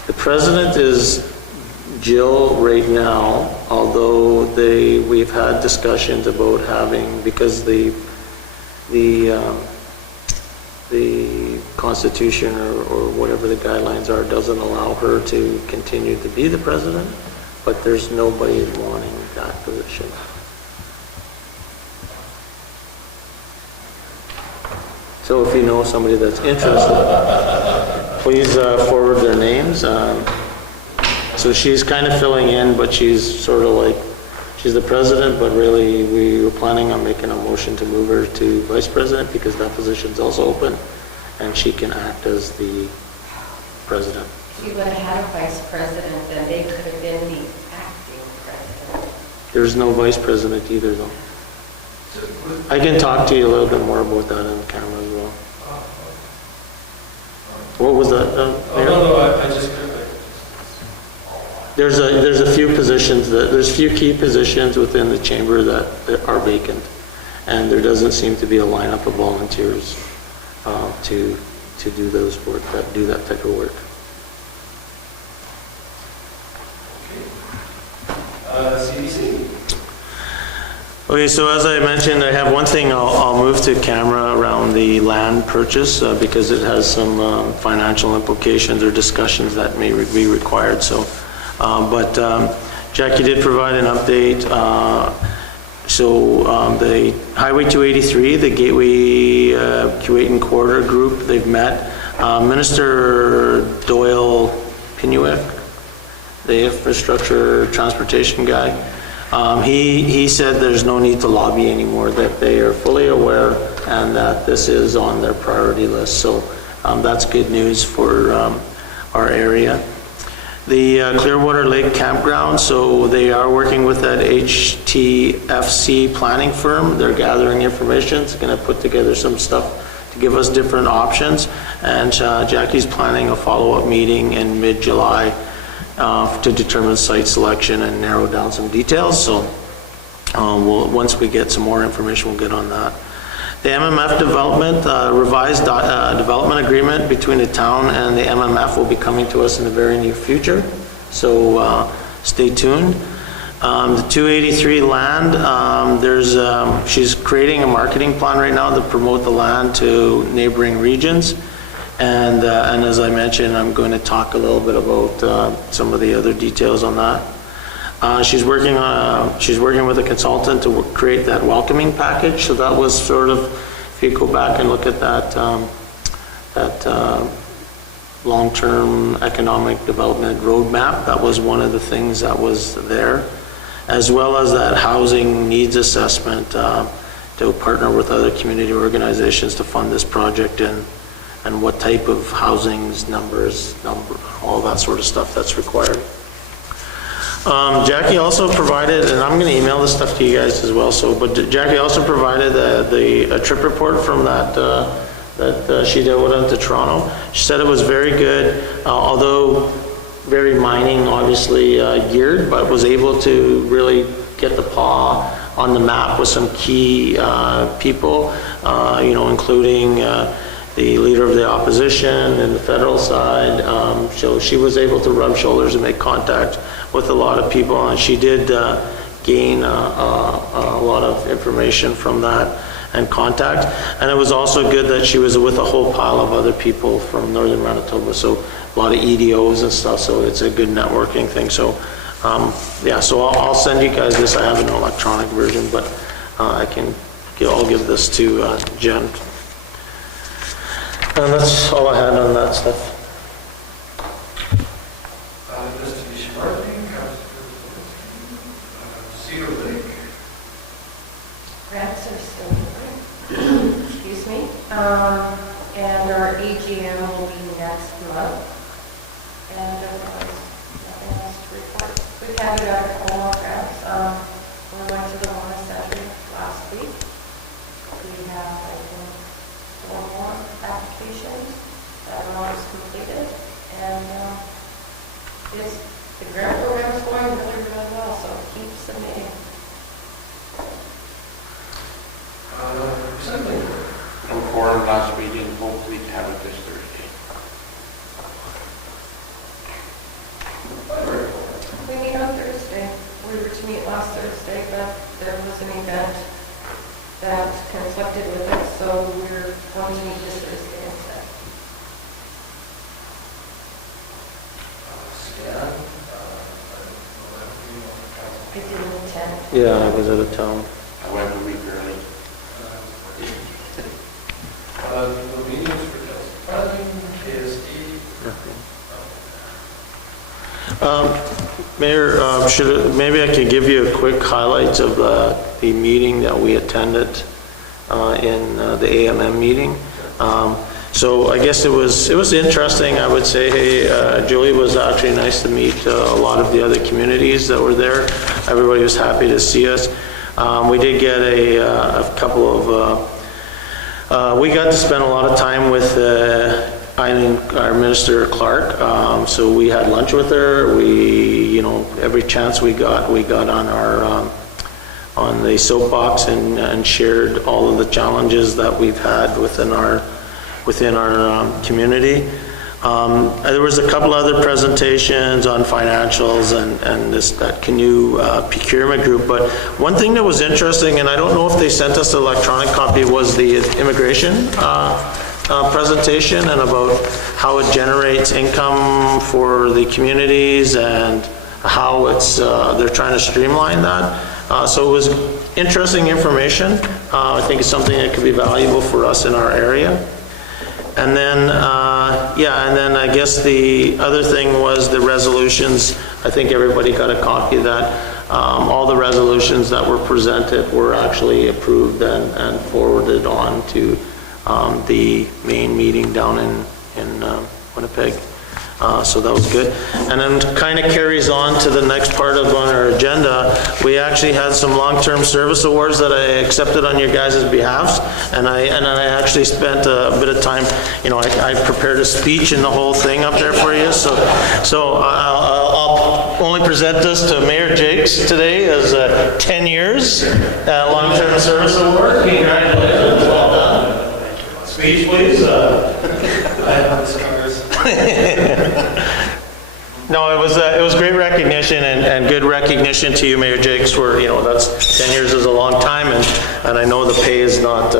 The president is Jill right now, although we've had discussions about having, because the Constitution or whatever the guidelines are doesn't allow her to continue to be the president, but there's nobody wanting that position. So if you know somebody that's interested, please forward their names. So she's kind of filling in, but she's sort of like, she's the president, but really we were planning on making a motion to move her to vice president because that position's also open and she can act as the president. If you would have had a vice president, then they could have been the acting president. There's no vice president either though. I can talk to you a little bit more about that on camera as well. What was that? I just... There's a few positions there's few key positions within the chamber that are vacant, and there doesn't seem to be a lineup of volunteers to do that type of work. CDC. Okay, so as I mentioned, I have one thing I'll move to camera around the land purchase because it has some financial implications or discussions that may be required. So, but Jackie did provide an update. The Highway 283, the Gateway Keewatin Corridor Group, they've met. Minister Doyle Pinuik, the infrastructure transportation guy, he said there's no need to lobby anymore, that they are fully aware and that this is on their priority list. So that's good news for our area. The Clearwater Lake Campground, so they are working with that HTFC planning firm. They're gathering information. It's going to put together some stuff to give us different options. And Jackie's planning a follow-up meeting in mid-July to determine site selection and narrow down some details. So once we get some more information, we'll get on that. The MMF development, revised development agreement between the town and the MMF will be coming to us in the very near future. So stay tuned. The 283 land, she's creating a marketing plan right now to promote the land to neighboring regions. And as I mentioned, I'm going to talk a little bit about some of the other details on that. She's working with a consultant to create that welcoming package. So that was sort of, if you go back and look at that long-term economic development roadmap, that was one of the things that was there, as well as that housing needs assessment to partner with other community organizations to fund this project and what type of housings, numbers, all that sort of stuff that's required. Jackie also provided, and I'm going to email this stuff to you guys as well. But Jackie also provided a trip report from that she did went to Toronto. She said it was very good, although very mining, obviously geared, but was able to really get the PAW on the map with some key people, including the leader of the opposition and the federal side. So she was able to rub shoulders and make contact with a lot of people, and she did gain a lot of information from that and contact. And it was also good that she was with a whole pile of other people from Northern Manitoba, so a lot of EDOs and stuff, so it's a good networking thing. So so I'll send you guys this. I have an electronic version, but I'll give this to Jen. And that's all I had on that stuff. Investigation marketing, Cedar Lake. Grants are still moving. Excuse me. And our AGM will be next month. And otherwise, nothing have it at our home grounds. We went to the Wellness Center last week. We have, I think, 4 more applications that are almost completed. And the grant program is going really, really well, so keep submitting. Something. No quorum last meeting, hopefully to have it this Thursday. We meet on Thursday. We were to meet last Thursday, but there was an event that conflicted with it, so we're going to meet this Thursday instead. Scan. I didn't attend. Yeah, I was out of town. I went a week early. The meetings for just funding, KSD. Mayor, maybe I could give you a quick highlights of the meeting that we attended in the AMM meeting. So I guess it was interesting, I would say. Hey, Julie, was actually nice to meet a lot of the other communities that were there. Everybody was happy to see us. We did get a couple of, we got to spend a lot of time with our Minister Clark. So we had lunch with her. We, every chance we got on our, on the soapbox and shared all of the challenges that we've had within our community. There was a couple other presentations on financials and that canoe procurement group, but one thing that was interesting, and I don't know if they sent us the electronic copy, was the immigration presentation and about how it generates income for the communities and how it's they're trying to streamline that. So it was interesting information. I think it's something that could be valuable for us in our area. And then, and then I guess the other thing was the resolutions. I think everybody got a copy of that. All the resolutions that were presented were actually approved and forwarded on to the main meeting down in Winnipeg. So that was good. And then kind of carries on to the next part of on our agenda. We actually had some long-term service awards that I accepted on your guys' behalf. And I actually spent a bit of time, I prepared a speech and the whole thing up there for you. So I'll only present this to Mayor Jakes today as 10 years long-term service award. Congratulations, well done. Speech, please. No, it was great recognition and good recognition to you, Mayor Jakes, for, that's 10 years is a long time, and I know the pay is not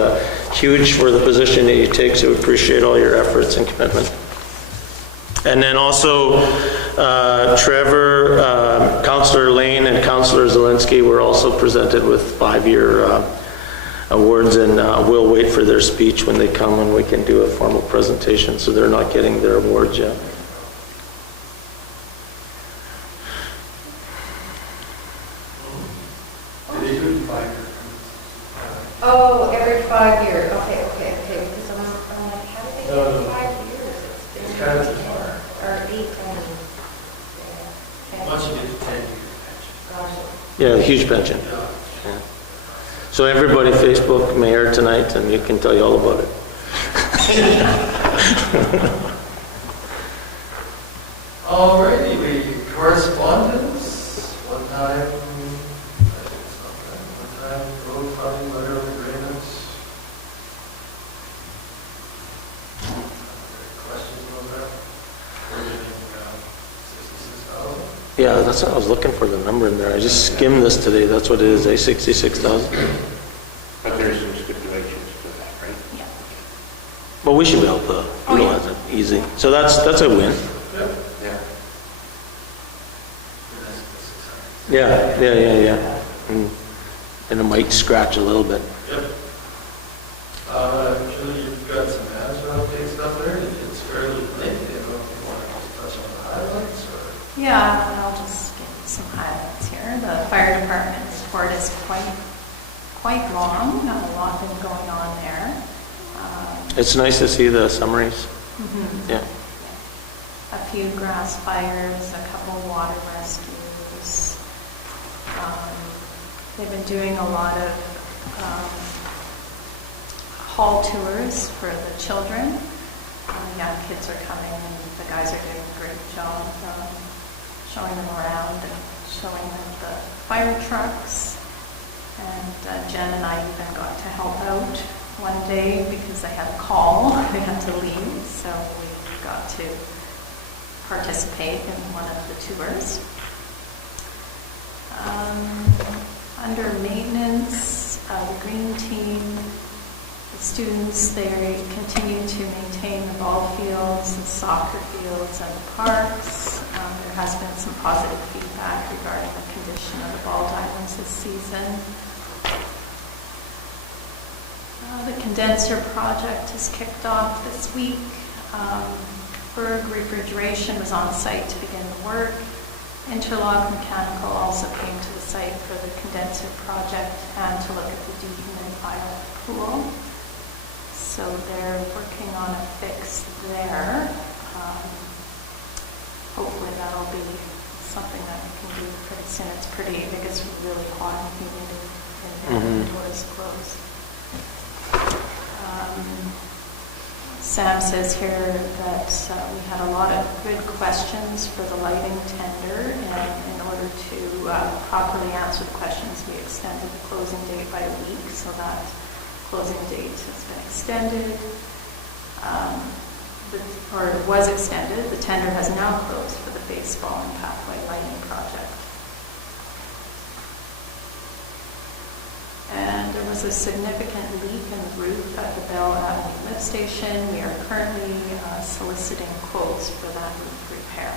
huge for the position that you take, so we appreciate all your efforts and commitment. And then also, Trevor, Councillor Lane, and Councillor Zielinski were also presented with 5-year awards, and we'll wait for their speech when they come and we can do a formal presentation, so they're not getting their awards yet. Oh, every 5 years. Okay. Because I'm like, how did they get 5 years? It's been or 8, 10. Once you get to 10 years. Gotcha. Yeah, huge pension. Yeah. So everybody Facebook Mayor tonight, and you can tell you all about it. Alrighty, correspondence. One time road funding, letter of agreements. Questions about that? $66,000. Yeah, that's what I was looking for, the number in there. I just skimmed this today. That's what it is, 66,000. But there's some stipulations to that, right? Yeah. Well, we should be able to utilize it easy. So that's a win. Yep. Yeah. Yeah. And it might scratch a little bit. Yep. Julie, you've got some management update stuff there. It's fairly lengthy. I don't know if you want to just touch on the highlights or. Yeah, I'll just give you some highlights here. The fire department report is quite long. Not a lot been going on there. It's nice to see the summaries. Yeah. A few grass fires, a couple water rescues, They've been doing a lot of hall tours for the children. Young kids are coming, and the guys are doing a great job showing them around and showing them the fire trucks. And Jen and I even got to help out one day because they had a call. They had to leave, so we got to participate in one of the tours. Under maintenance, the green team, the students, they continue to maintain the ball fields, the soccer fields, and the parks. There has been some positive feedback regarding the condition of the ball diamonds this season. The condenser project is kicked off this week. Berg Refrigeration was on site to begin the work. Interlock Mechanical also came to the site for the condenser project and to look at the dehumidifier at the pool. So they're working on a fix there. Hopefully that'll be something that we can do pretty soon. It gets really hot and humid in there when the door is closed. Sam says here that we had a lot of good questions for the lighting tender, and in order to properly answer the questions, we extended the closing date by a week, so that closing date has been extended, or it was extended. The tender has now closed for the baseball and pathway lighting project. And there was a significant leak in the roof at the Bell Avenue lift station. We are currently soliciting quotes for that roof repair.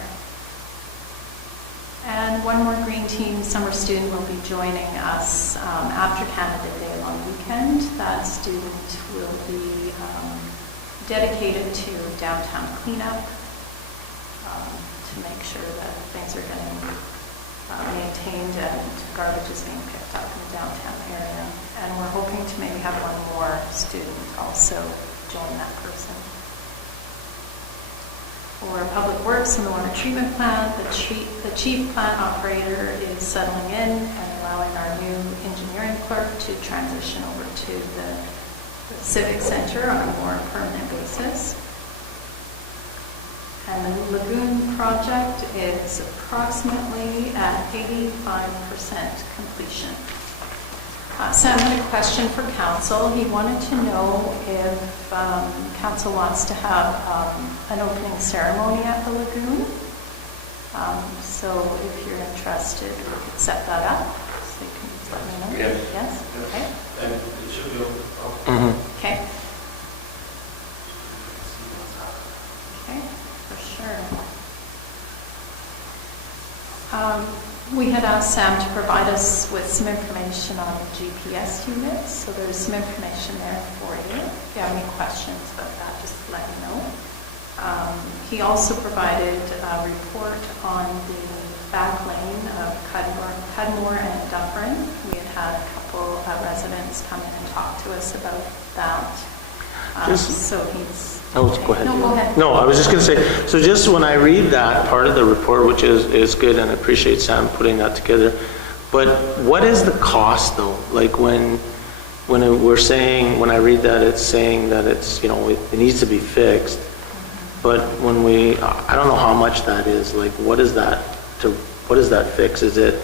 And one more Green Team summer student will be joining us after Canada Day long weekend. That student will be dedicated to downtown cleanup to make sure that things are getting maintained and garbage is being picked up in the downtown area. And we're hoping to maybe have one more student also join that person. For Public Works and the water treatment plant, the chief plant operator is settling in and allowing our new engineering clerk to transition over to the Civic Center on a more permanent basis. And the lagoon project is approximately at 85% completion. Sam had a question for council. He wanted to know if council wants to have an opening ceremony at the lagoon. So if you're interested, we could set that up. So you can just let me know. Yes. Yes? Okay. And it should be open. Okay. Okay, for sure. We had asked Sam to provide us with some information on the GPS units, so there's some information there for you. If you have any questions about that, just let me know. He also provided a report on the back lane of Cudmore and Dufferin. We had a couple of residents come in and talk to us about that. So he's... Oh, go ahead. No, go ahead. No, I was just going to say, so just when I read that part of the report, which is good, and I appreciate Sam putting that together, but what is the cost though? Like when we're saying, when I read that, it's saying that it's, it needs to be fixed, but when I don't know how much that is, like what is that fix? Is it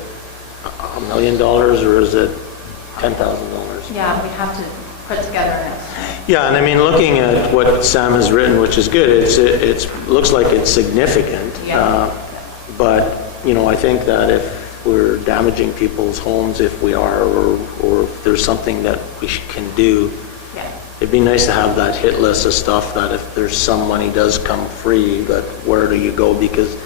$1 million or is it $10,000? Yeah, we have to put together an estimate. Yeah, and I mean, looking at what Sam has written, which is good, it looks like it's significant. Yeah. But, I think that if we're damaging people's homes, if we are, or if there's something that we can do, Yeah. it'd be nice to have that hit list of stuff that if there's some money does come free, but where do you go? Because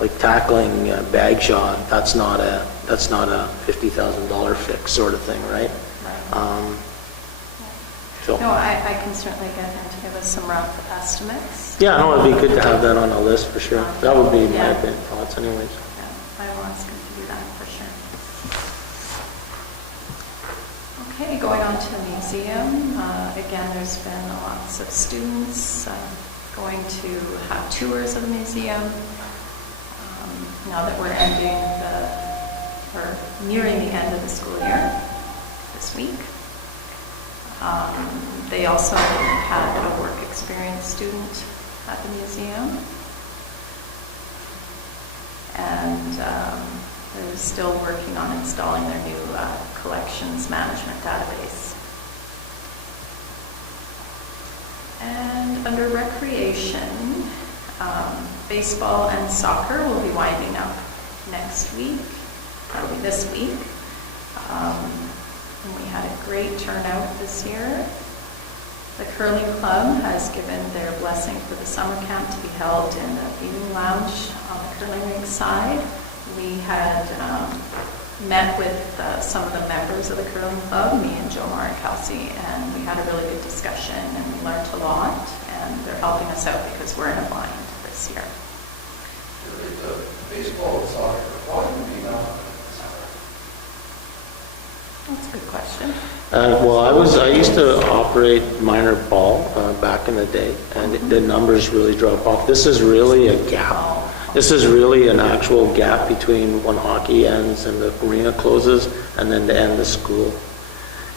like tackling Bagshaw, that's not a $50,000 fix sort of thing, right? Right. So. No, I can certainly get him to give us some rough estimates. Yeah, no, it'd be good to have that on the list for sure. That would be my Yeah. opinion, thoughts anyways. Yeah, I will ask him to do that for sure. Okay, going on to the museum. Again, there's been lots of students going to have tours of the museum. Now that we're ending or nearing the end of the school year this week. They also had a work experience student at the museum. And they're still working on installing their new collections management database. And under recreation, baseball and soccer will be winding up next week, probably this week. And we had a great turnout this year. The curling club has given their blessing for the summer camp to be held in the eating lounge on the curling rink side. We had met with some of the members of the curling club, me and Jomar and Kelsey, and we had a really good discussion and we learned a lot, and they're helping us out because we're in a bind this year. The baseball and soccer, why would we not? That's a good question. Well, I used to operate minor ball back in the day, and the numbers really drop off. This is really a gap. This is really an actual gap between when hockey ends and the arena closes, and then to end the school.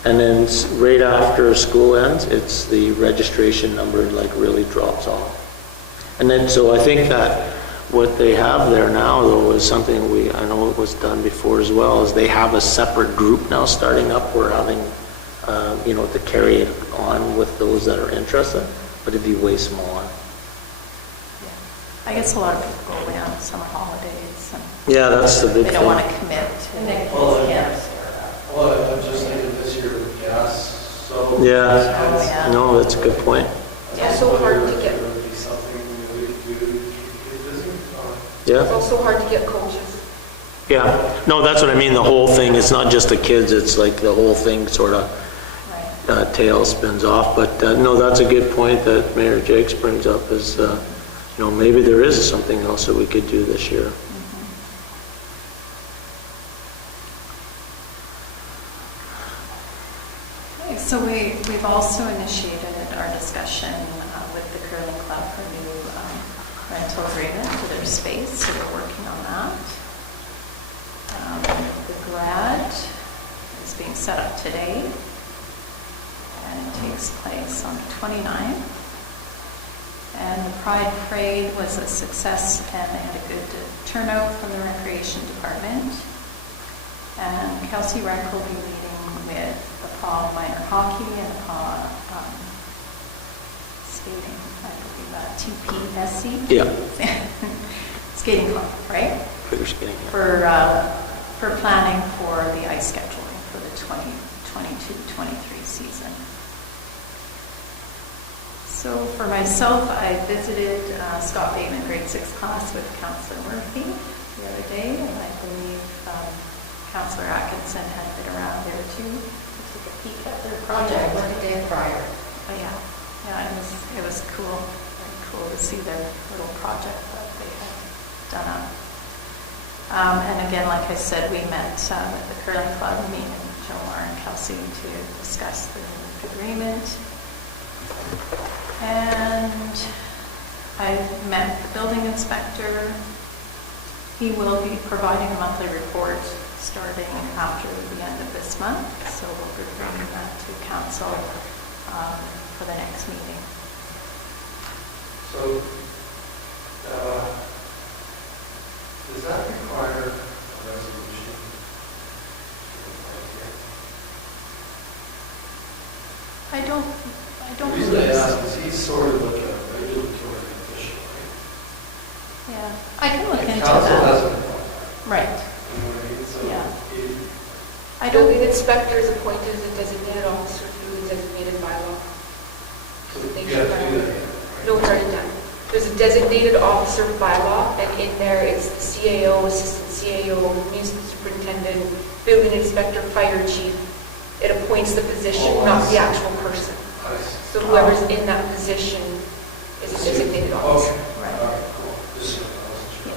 And then right after school ends, it's the registration number like really drops off. And then so I think that what they have there now, though, is something I know it was done before as well, is they have a separate group now starting up. We're having, to carry it on with those that are interested, but it'd be way smaller. Yeah. I guess a lot of people go away on summer holidays and Yeah, that's the big they thing. don't want to commit to it. Well, I'm just thinking this year with gas, so. Yeah, Oh, yeah. no, that's a good point. It's so hard to get, Would be something we could do to keep it busy. it's Yeah, also hard to get coaches. yeah. No, that's what I mean. The whole thing, it's not just the kids, it's like the whole thing sort of Right. tail spins off. But no, that's a good point that Mayor Jakes brings up is, maybe there is something else that we could do this year. Okay, so we've also initiated our discussion with the curling club for a new rental agreement for their space, so we're working on that. The grad is being set up today, and it takes place on the 29th. And the Pride Parade was a success, and they had a good turnout from the Recreation Department. And Kelsey Rank will be leading with the PAW Minor Hockey and the PAW Skating, I believe, TPSC? Yeah, Skating Club, right? figure skating. Yeah. For planning for the ice scheduling for the 2022-23 season. So for myself, I visited Scott Bateman grade 6 class with Councillor Murphy the other day, and I believe Councillor Atkinson had been around there too to take a peek at their project. One day prior. Oh yeah, it was cool, very cool to see their little project that they had done up. And again, like I said, we met with the curling club, me and Jomar and Kelsey, to discuss the new agreement. And I met the building inspector. He will be providing a monthly report starting after the end of this month, so we'll be bringing that to council for the next meeting. So, does that require a resolution? I don't The reason I believe ask so. is he's sort of like a regulatory official, right? Yeah, I can look And into council that. hasn't appointed, Right. you know what I mean? So Yeah. it- I don't, Building inspector is appointed as a designated officer through the designated bylaw. So you have to do that, right? No, it's already done. There's a designated officer bylaw, and in there it's the CAO, assistant CAO, municipal superintendent, building inspector, fire chief. It appoints the position, Oh, I not see. the actual person. I see. So whoever's in that position is a designated officer. Okay, Right. all right, cool. Just so I wasn't sure.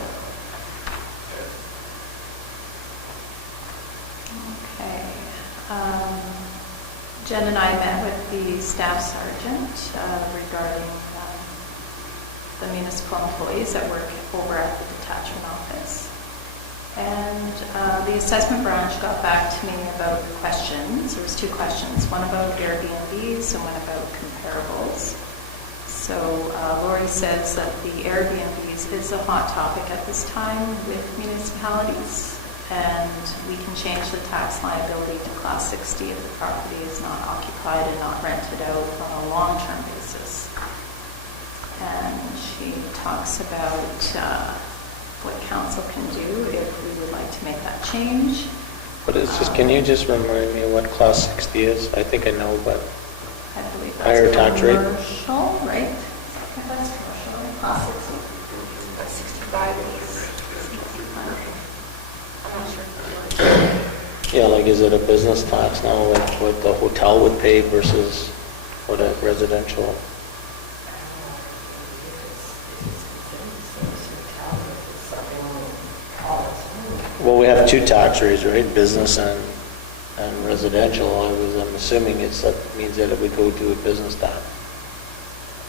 yeah. Okay. Jen and I met with the staff sergeant regarding the municipal employees that work over at the detachment office. And the assessment branch got back to me about questions. There was 2 questions, one about Airbnbs and one about comparables. So Lori says that the Airbnbs is a hot topic at this time with municipalities, and we can change the tax liability to Class 60 if the property is not occupied and not rented out on a long-term basis. And she talks about what council can do if we would like to make that change. But it's just, can you just remind me what Class 60 is? I think I know, but I believe higher that's tax rate? commercial, right? If that's commercial, right? Class 60. 65 is, I'm not sure. yeah, like is it a business tax now, like what the hotel would pay versus what a residential? Well, we have 2 tax rates, right? Business and residential. I'm assuming that means that it would go to a business tax.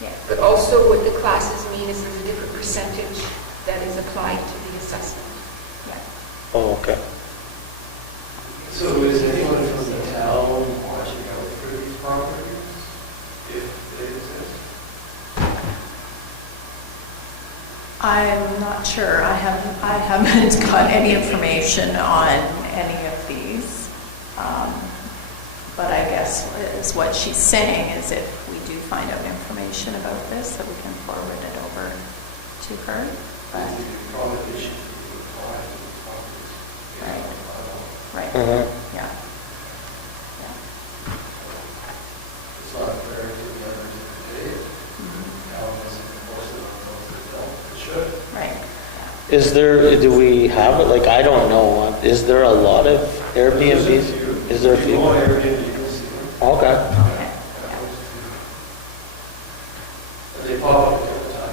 Yeah. But also what the classes mean is there's a different percentage that is applied to the assessment. Yeah. Oh, okay. So is anyone from the town watching out for these properties, if they exist? I'm not sure. I haven't got any information on any of these. But I guess is what she's saying is if we do find out information about this, that we can forward it over to her. But Probably should apply to these properties. Right. Right. Mm-hmm. Yeah. It's not fair to the members of the day. Now doesn't enforce it on those that don't. It should. Right. Is there, do we have it? Like, I don't know. Is there a lot of Airbnbs? Is there a If you few? go on Airbnb, you'll see them. Okay. Okay. And they pop up every time.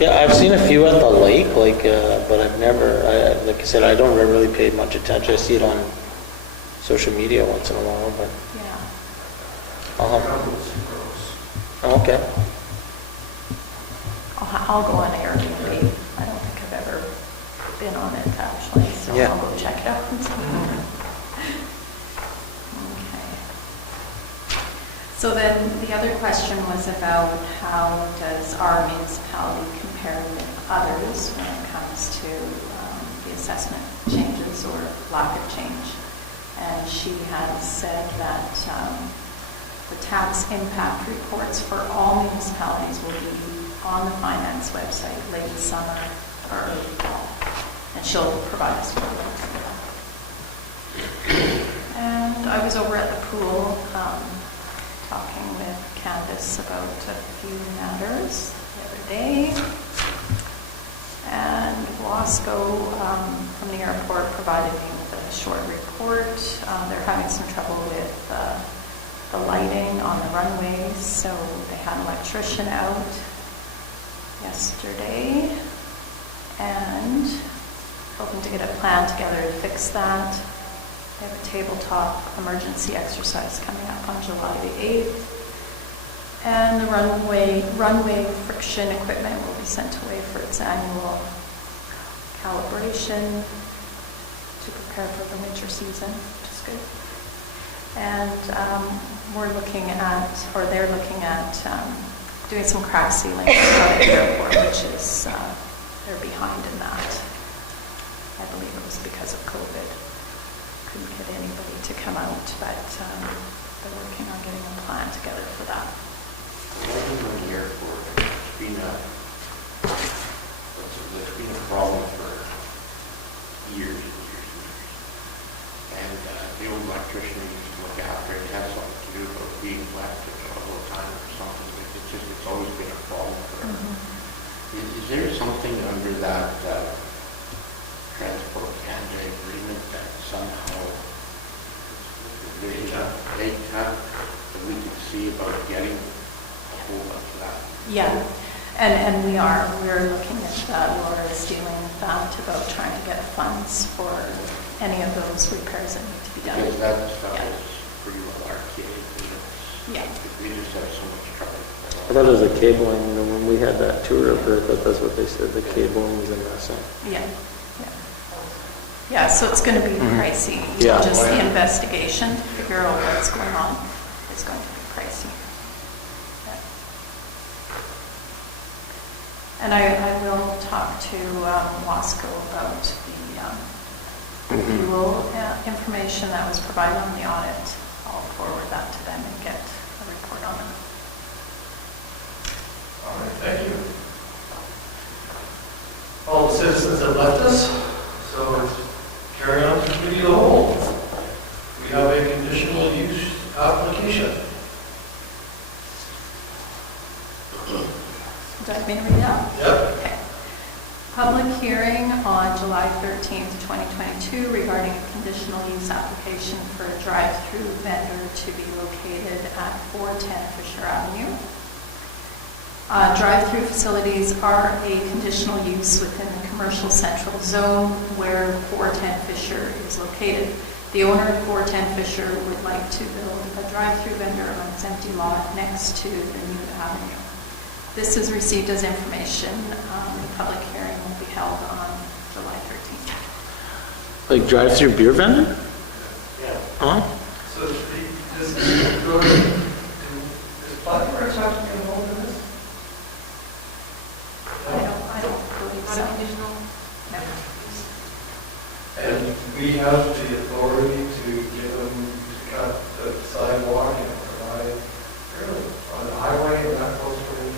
Yeah, I've seen a few at the lake, like, but I've never, like I said, I don't really pay much attention. I see it on social media once in a while, but, Yeah. okay. I'll go on Airbnb. I don't think I've ever been on it actually, so Yeah. I'll go check it out. Okay. So then the other question was about how does our municipality compare with others when it comes to the assessment changes or lack of change. And she has said that the tax impact reports for all municipalities will be on the finance website late summer or early fall. And she'll provide us with a link for that. And I was over at the pool talking with Candace about a few matters the other day. And Wasco from the airport provided me with a short report. They're having some trouble with the lighting on the runways, so they had an electrician out yesterday and hoping to get a plan together to fix that. They have a tabletop emergency exercise coming up on July the 8th. And the runway friction equipment will be sent away for its annual calibration to prepare for the winter season, which is good. And they're looking at doing some crack sealing at the airport, which is, they're behind in that. I believe it was because of COVID. Couldn't get anybody to come out, but they're working on getting a plan together for that. Working on the airport, it's been a problem for years and years and years. And the old electrician used to look after it. It has something to do with being left all the time or something. It's always been a problem for her. Is there something under that Transport Canada agreement that somehow that we could see about getting a hold of that? Yeah, and we're looking at Laura's dealing with that about trying to get funds for any of those repairs that need to be done. Because that stuff Yeah. is pretty well archaic. Yeah. We just have so much trouble. I thought it was the cabling, when we had that tour up there, I thought that's what they said, the cabling was a mess. Yeah, yeah. Yeah, so it's going to be pricey. Yeah. Just the investigation to figure out what's going on is going to be pricey. Yeah. And I will talk to Wasco about the fuel information that was provided on the audit. I'll forward that to them and get a report on it. All right, thank you. All the citizens have left us, so carry on to committee of the whole. We have a conditional use application. Do I have me to read it out? Yep. Okay. Public hearing on July 13th, 2022 regarding a conditional use application for a drive-through vendor to be located at 410 Fisher Avenue. Drive-through facilities are a conditional use within the commercial central zone where 410 Fisher is located. The owner of 410 Fisher would like to build a drive-through vendor on its empty lot next to the new avenue. This is received as information. The public hearing will be held on July 13th. Like drive-through beer vendor? Yeah. Huh? So does Blackbird have to be involved in this? I don't believe Not so. a conditional. No. And we have the authority to give them to cut the sidewalk and provide, really, on the highway and that close to it.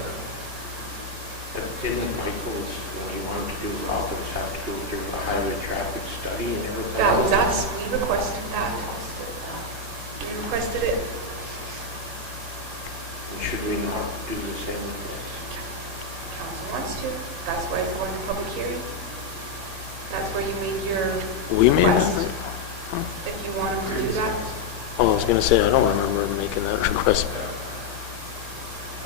But didn't Michael's, what he wanted to do, Roberts have to go through a highway traffic study and everything? That was us, we requested that. We requested it. And should we not do the same with this? Council wants to. That's why it's going to public hearing. That's where you made your We made request. that? If you wanted to do that. Oh, I was gonna say, I don't remember making that request.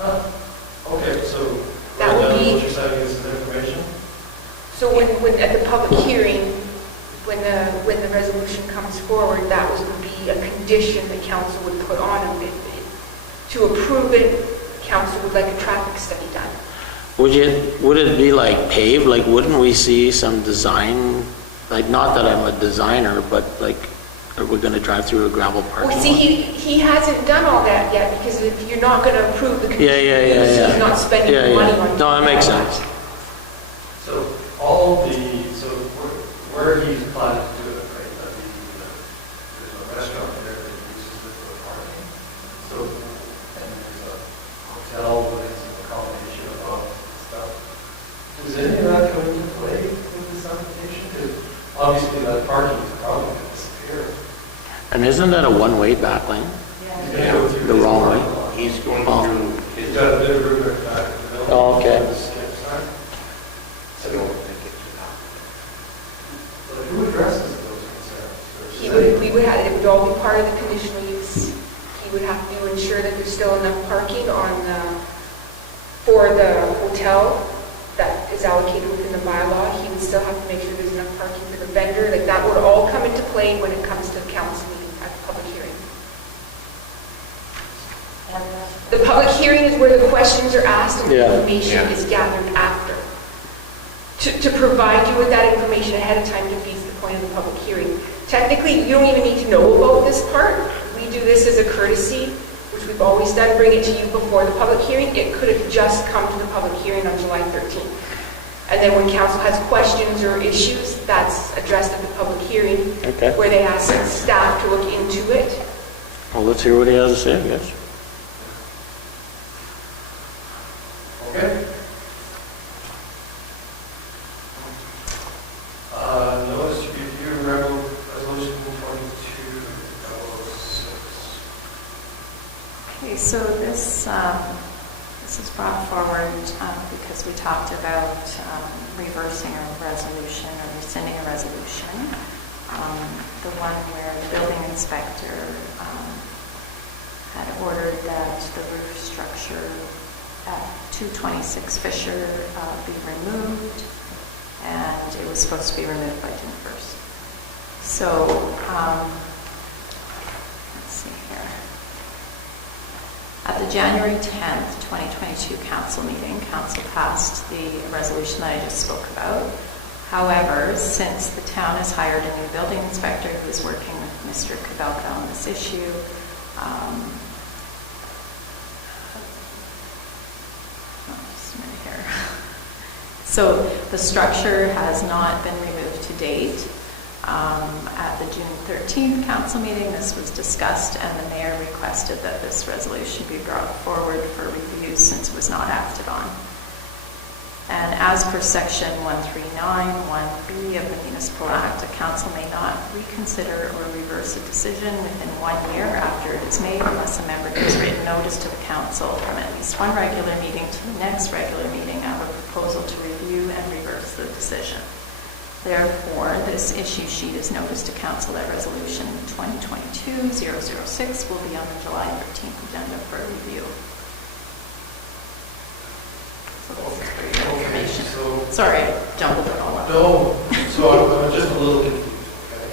Okay, so That right would now, be- what you're saying is some information? So when at the public hearing, when the resolution comes forward, that would be a condition that council would put on it. To approve it, council would like a traffic study done. Would it be like paved? Like, wouldn't we see some design? Like, not that I'm a designer, but like, are we gonna drive through a gravel parking Well, lot? see, he hasn't done all that yet, because if you're not going to approve the conditional use, Yeah. he's not spending Yeah, money yeah. on. No, that makes sense. So so where he's planning to do it, right, there's a restaurant there that uses it for parking. So, and there's a hotel with a combination of all stuff. Does any of that come into play with this application? Because obviously that parking is probably going to disappear. And isn't that a one-way back lane? He's gonna go through The his wrong parking way. lot. He's going Oh. through He's his... got a bit of room at the back of the building. Oh, okay. The skip sign. I don't think it's enough. So who addresses those concerns? We would have, it would all be part of the conditional use. He would have to ensure that there's still enough parking for the hotel that is allocated within the bylaw. He would still have to make sure there's enough parking for the vendor. Like, that would all come into play when it comes to the council meeting at the public hearing. The public hearing is where the questions are asked and the Yeah. information is gathered after. To provide you with that information ahead of time defeats the point of the public hearing. Technically, you don't even need to know about this part. We do this as a courtesy, which we've always done, bring it to you before the public hearing. It could have just come to the public hearing on July 13th. And then when council has questions or issues, that's addressed at the public hearing, Okay. where they ask staff to look into it. Well, let's hear what he has to say, I guess. Okay. Notice review resolution 2206. Okay, so this is brought forward because we talked about reversing a resolution or rescinding a resolution. The one where the building inspector had ordered that the roof structure at 226 Fisher be removed, and it was supposed to be removed by June 1st. So, let's see here. At the January 10th, 2022 council meeting, council passed the resolution that I just spoke about. However, since the town has hired a new building inspector who is working with Mr. Kavelka on this issue, just a minute here. So the structure has not been removed to date. At the June 13th council meeting, this was discussed, and the mayor requested that this resolution be brought forward for review since it was not acted on. And as per section 139(1)(b) of the Municipal Act, a council may not reconsider or reverse a decision within 1 year after it is made unless a member gives written notice to the council from at least one regular meeting to the next regular meeting of a proposal to review and reverse the decision. Therefore, this issue sheet is noticed to council that resolution 2022-006 will be on the July 13th agenda for review. So this is for your information. Sorry, I jumbled it all up. No, so I'm just a little confused, okay?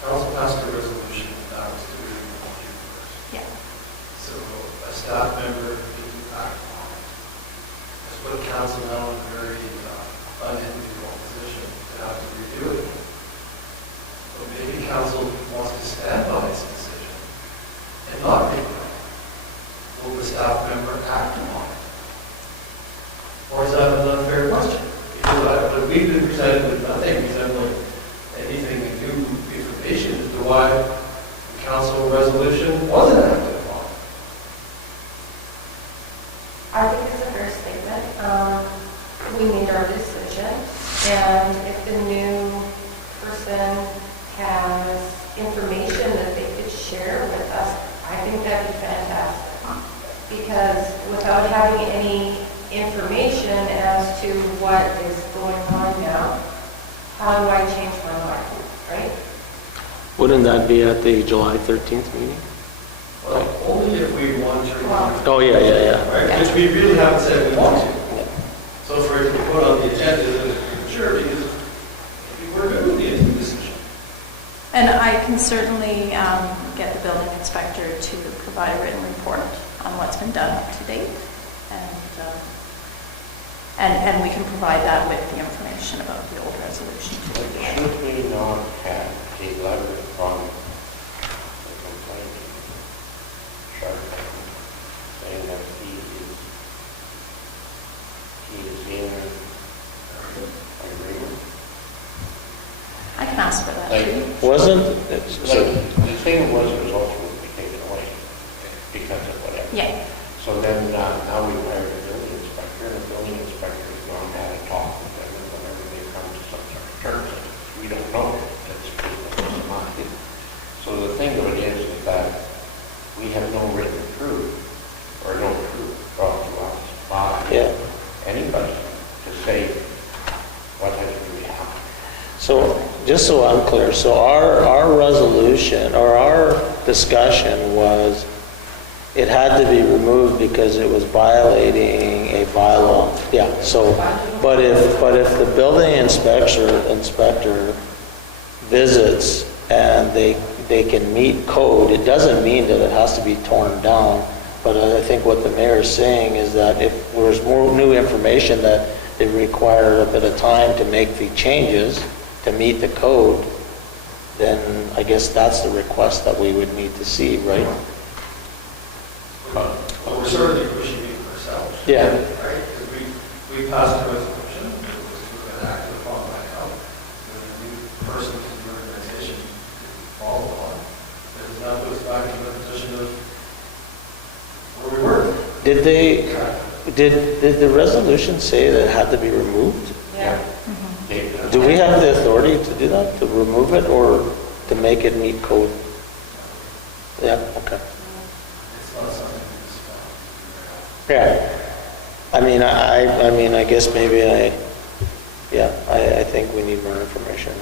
Council passed a resolution that was to be reviewed first. Yeah. So a staff member didn't act on it. That's put council now in a very unenviable position to have to redo it. But maybe council wants to stand by its decision and not make it. Will the staff member act upon it? Or is that an unfair question? Because we've been presented with nothing resembling anything new information as to why the council resolution wasn't acted upon. I think it's a fair statement. We made our decision, and if the new person has information that they could share with us, I think that'd be fantastic. Because without having any information as to what is going on now, how do I change my mind, right? Wouldn't that be at the July 13th meeting? Well, only if we want to. Oh, yeah. Right, which we really haven't said we want to. So for it to be put on the agenda is premature because we're good with the decision. And I can certainly get the building inspector to provide a written report on what's been done up to date. And we can provide that with the information about the old resolution. Should we not have a letter from the complaining shark saying that he is in agreement? I can ask for that. Like, too. the thing was ultimately taken away because of whatever. Yeah. So then now we hired a building inspector, and the building inspector has gone and had a talk with them, and whenever they come to some sort of terms, we don't know. That's people's mind. So the thing of it is that we have no written proof, or no proof brought to us by anybody to say what has really happened. So, just so I'm clear, so our resolution, or our discussion was, it had to be removed because it was violating a bylaw. Yeah, so, but if the building inspector visits and they can meet code, it doesn't mean that it has to be torn down. But I think what the mayor is saying is that if there's more new information that it required a bit of time to make the changes to meet the code, then I guess that's the request that we would need to see, right? But we're certainly pushing it ourselves. Yeah. Right? Because we passed a resolution that was to have been acted upon by now. And a new person in the organization to follow on. It has now put us back in the position of where we were. Did the resolution say that it had to be removed? Yeah. Do we have the authority to do that, to remove it, or to make it meet code? Yeah, okay. It's not something we just Yeah. I mean, I guess maybe I think we need more information.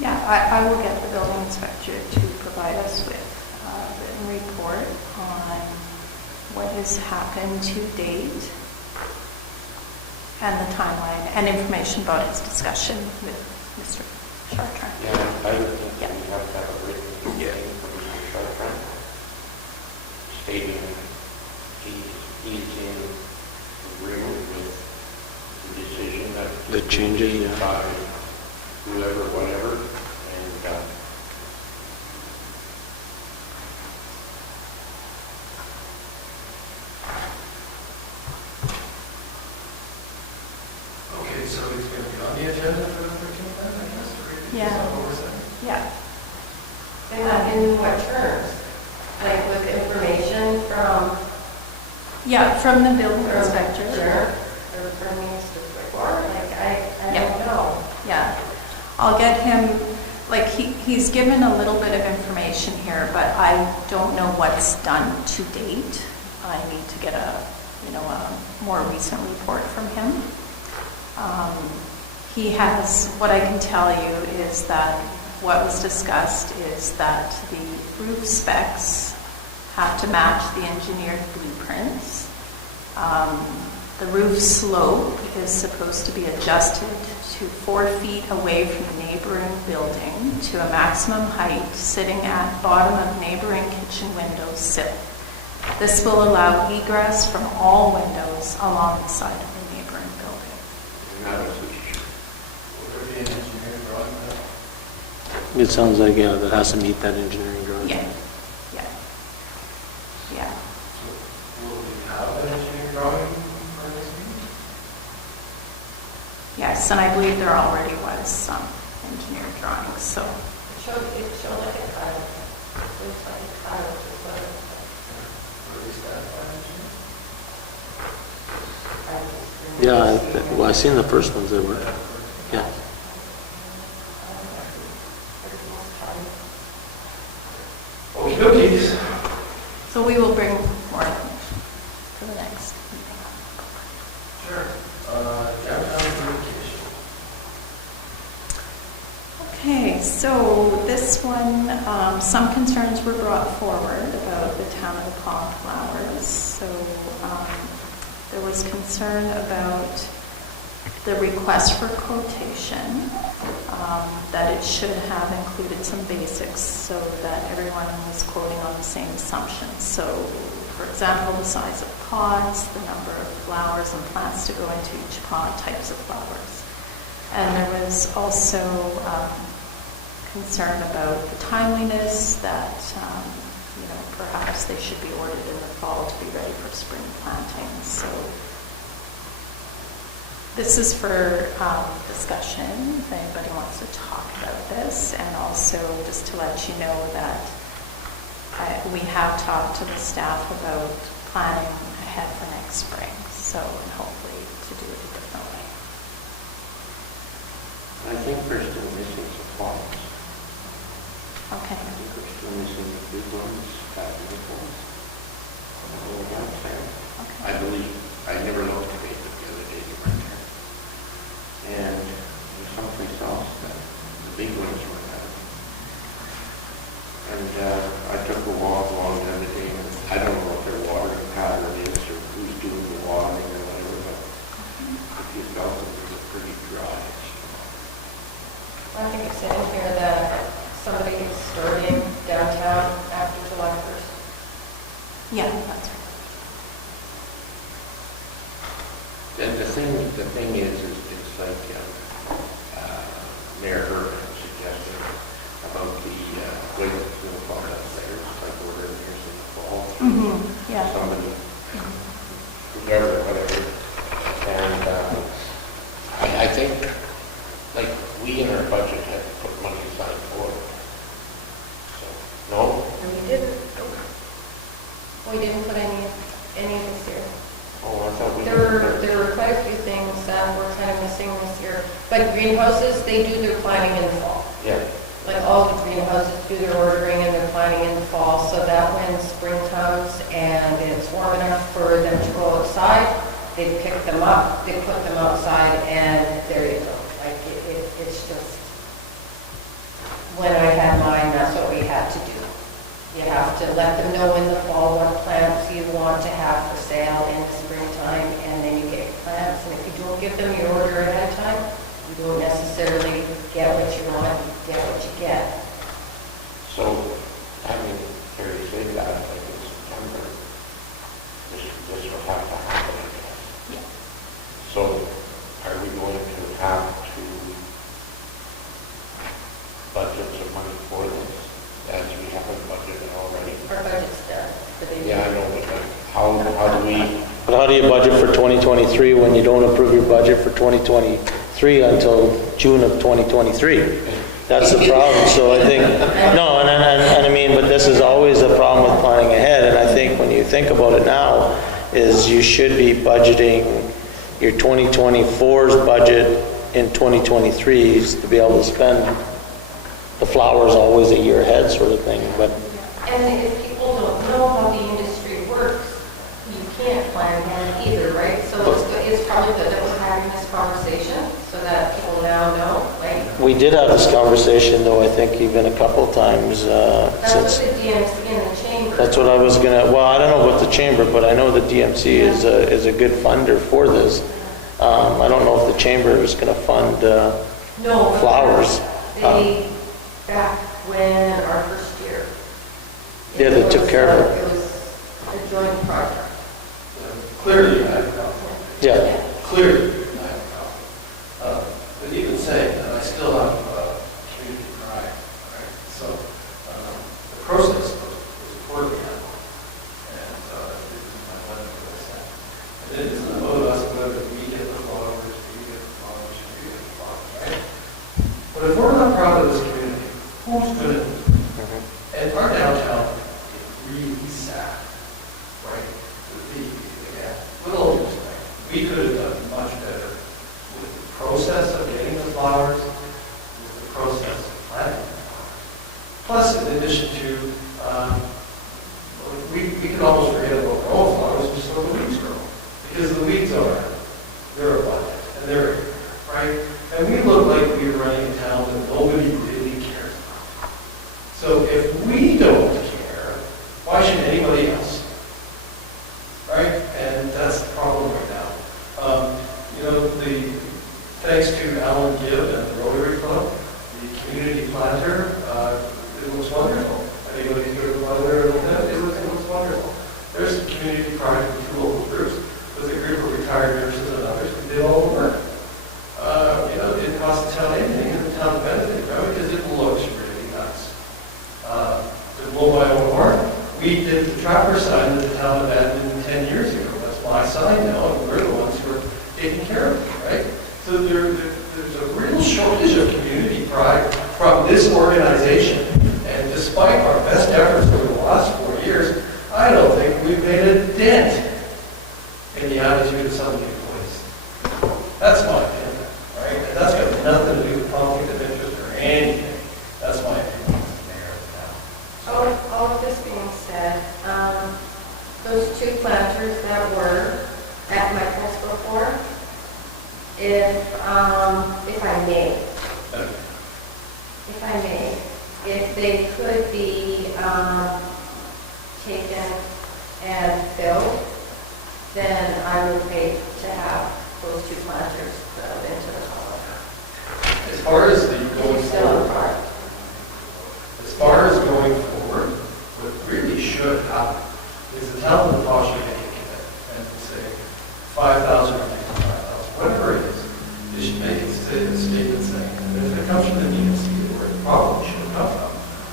Yeah, I will get the building inspector to provide us with a written report on what has happened to date and the timeline and information about its discussion with Mr. Chartrand. Yeah, I would think Yeah. we have to have a written thing from Mr. Chartrand stating he's in agreement with the decision that. The changes, yeah. By whoever, whatever, and, Okay, so it's going to be on the agenda for the 13th then, I guess? Or Yeah. Is that what we're saying? Yeah. In what terms? Like with information from? Yeah, from the building inspector. Sure. Or from Mr. Whitmore? Like, I Yeah. don't know. Yeah, I'll get him, like, he's given a little bit of information here, but I don't know what's done to date. I need to get a more recent report from him. He has, what I can tell you is that what was discussed is that the roof specs have to match the engineered blueprints. The roof slope is supposed to be adjusted to 4 feet away from the neighboring building to a maximum height sitting at bottom of neighboring kitchen window sill. This will allow egress from all windows along the side of the neighboring building. and that was the Will there be an engineering drawing of that? It sounds like, yeah, that has to meet that engineering drawing. Yeah, yeah, yeah. So will we have an engineering drawing for this meeting? Yes, and I believe there already was some engineered drawings, so. It showed like a tile. It looks like a tile. Just like Or is that by engineering? Yeah, well, I seen the first ones that were, yeah. Okey dokey. So we will bring more information to the next meeting. Sure. Downtown communication. Okay, so this one, some concerns were brought forward about the town of the Palm Flowers. So there was concern about the request for quotation, that it should have included some basics so that everyone was quoting on the same assumptions. So, for example, the size of pots, the number of flowers and plants to go into each pot, types of flowers. And there was also concern about the timeliness, that perhaps they should be ordered in the fall to be ready for spring planting. So this is for discussion, if anybody wants to talk about this, and also just to let you know that we have talked to the staff about planning ahead for next spring, so and hopefully to do it a different way. I think we're still missing some plots. Okay. I think we're still missing the big ones, fat ones. I believe, I never looked at it the other day, you were there. And there's someplace else that the big ones were at. And I took a walk along the other day, and I don't know what their watering pattern is or who's doing the watering or whatever, but if you felt it was pretty dry. I think it's in here that somebody is starting downtown after July 1st. Yeah, that's right. And the thing is it's like Mayor Herman suggested about the way the snowfall up there. It's like we're in here in the fall. Yeah. Somebody, whoever, whatever. And I think, like, we in our budget had to put money aside for it. So, no? And we didn't. We didn't put any this year. Oh, I thought we There were quite a few things that were kind of missing this year. But greenhouses, they do their planning in the fall. Yeah. Like all the greenhouses do their ordering and their planning in the fall, so that when spring comes and it's warm enough for them to go outside, they pick them up, they put them outside, and there you go. Like it's just, when I had mine, that's what we had to do. You have to let them know in the fall what plants you want to have for sale in the springtime, and then you get your plants. And if you don't give them your order ahead of time, you don't necessarily get what you want, you get what you get. So, having Terry say that, like in September, do you budget for 2023 when you don't approve your budget for 2023 until June of 2023? That's the problem. So I think, no, and I mean, but this is always a problem with planning ahead. And I think when you think about it now, is you should be budgeting your 2024's budget in 2023's to be able to spend. The flower's always a year ahead sort of thing, but And if people don't know how the industry works, you can't plan ahead either, right? So it's probably good that we're having this conversation so that people now know, like, we did have this conversation though, I think even a couple of times that's what since. the DMC in the chamber. That's what I was gonna, well, I don't know about the chamber, but I know the DMC is a good funder for this. I don't know if the chamber is gonna fund, No. flowers. They, back when our first year. Yeah, they took care of it. It was a joint project. Clearly, I have a problem. Yeah, Clearly, I have a problem. But even saying that, I still have community pride, right? So the process was poorly handled. And this is my letter that I sent. And it isn't about us whether we get the flowers, we get the flowers, we get the flowers, right? But if we're not proud of this community, who's going to? And our downtown is really sad, right? Again, with all due respect, we could have done much better with the process of getting the flowers, with the process of planting the flowers. Plus, in addition to, we can almost forget about our own flowers and just let the weeds grow. Because the weeds they're abundant, and they're everywhere, right? And we look like we're running a town that nobody really cares about. So if we don't care, why should anybody else? Right? And that's the problem right now. Thanks to Alan Gibb and the Rotary Club, the community planter, it was wonderful. Anybody heard of Mother? It was wonderful. There's some community pride with two local groups, with a group of retired nurses and others who did all the work. It didn't cost the town anything, and the town benefited from it because it looks really nice. To blow my own horn, we did the trapper sign that the town abandoned 10 years ago. That's my sign now, and we're the ones who are taking care of it, right? So there's a real shortage of community pride from this organization. And despite our best efforts over the last 4 years, I don't think we've made a dent in the attitude of some of the employees. That's my opinion, right? And that's got nothing to do with conflict of interest or anything. That's my opinion as the mayor of the town. All of this being said, those two planters that were at my place before, if I may, if they could be taken and filled, then I would pay to have those two planters filled into the column. As far as the going It's still forward, apart. as far as going forward, what really should happen is the town of Natasha make a commitment and say 5,000 or 55,000, whatever it is, they should make a statement saying, and if it comes from the DMC, where it probably should come from,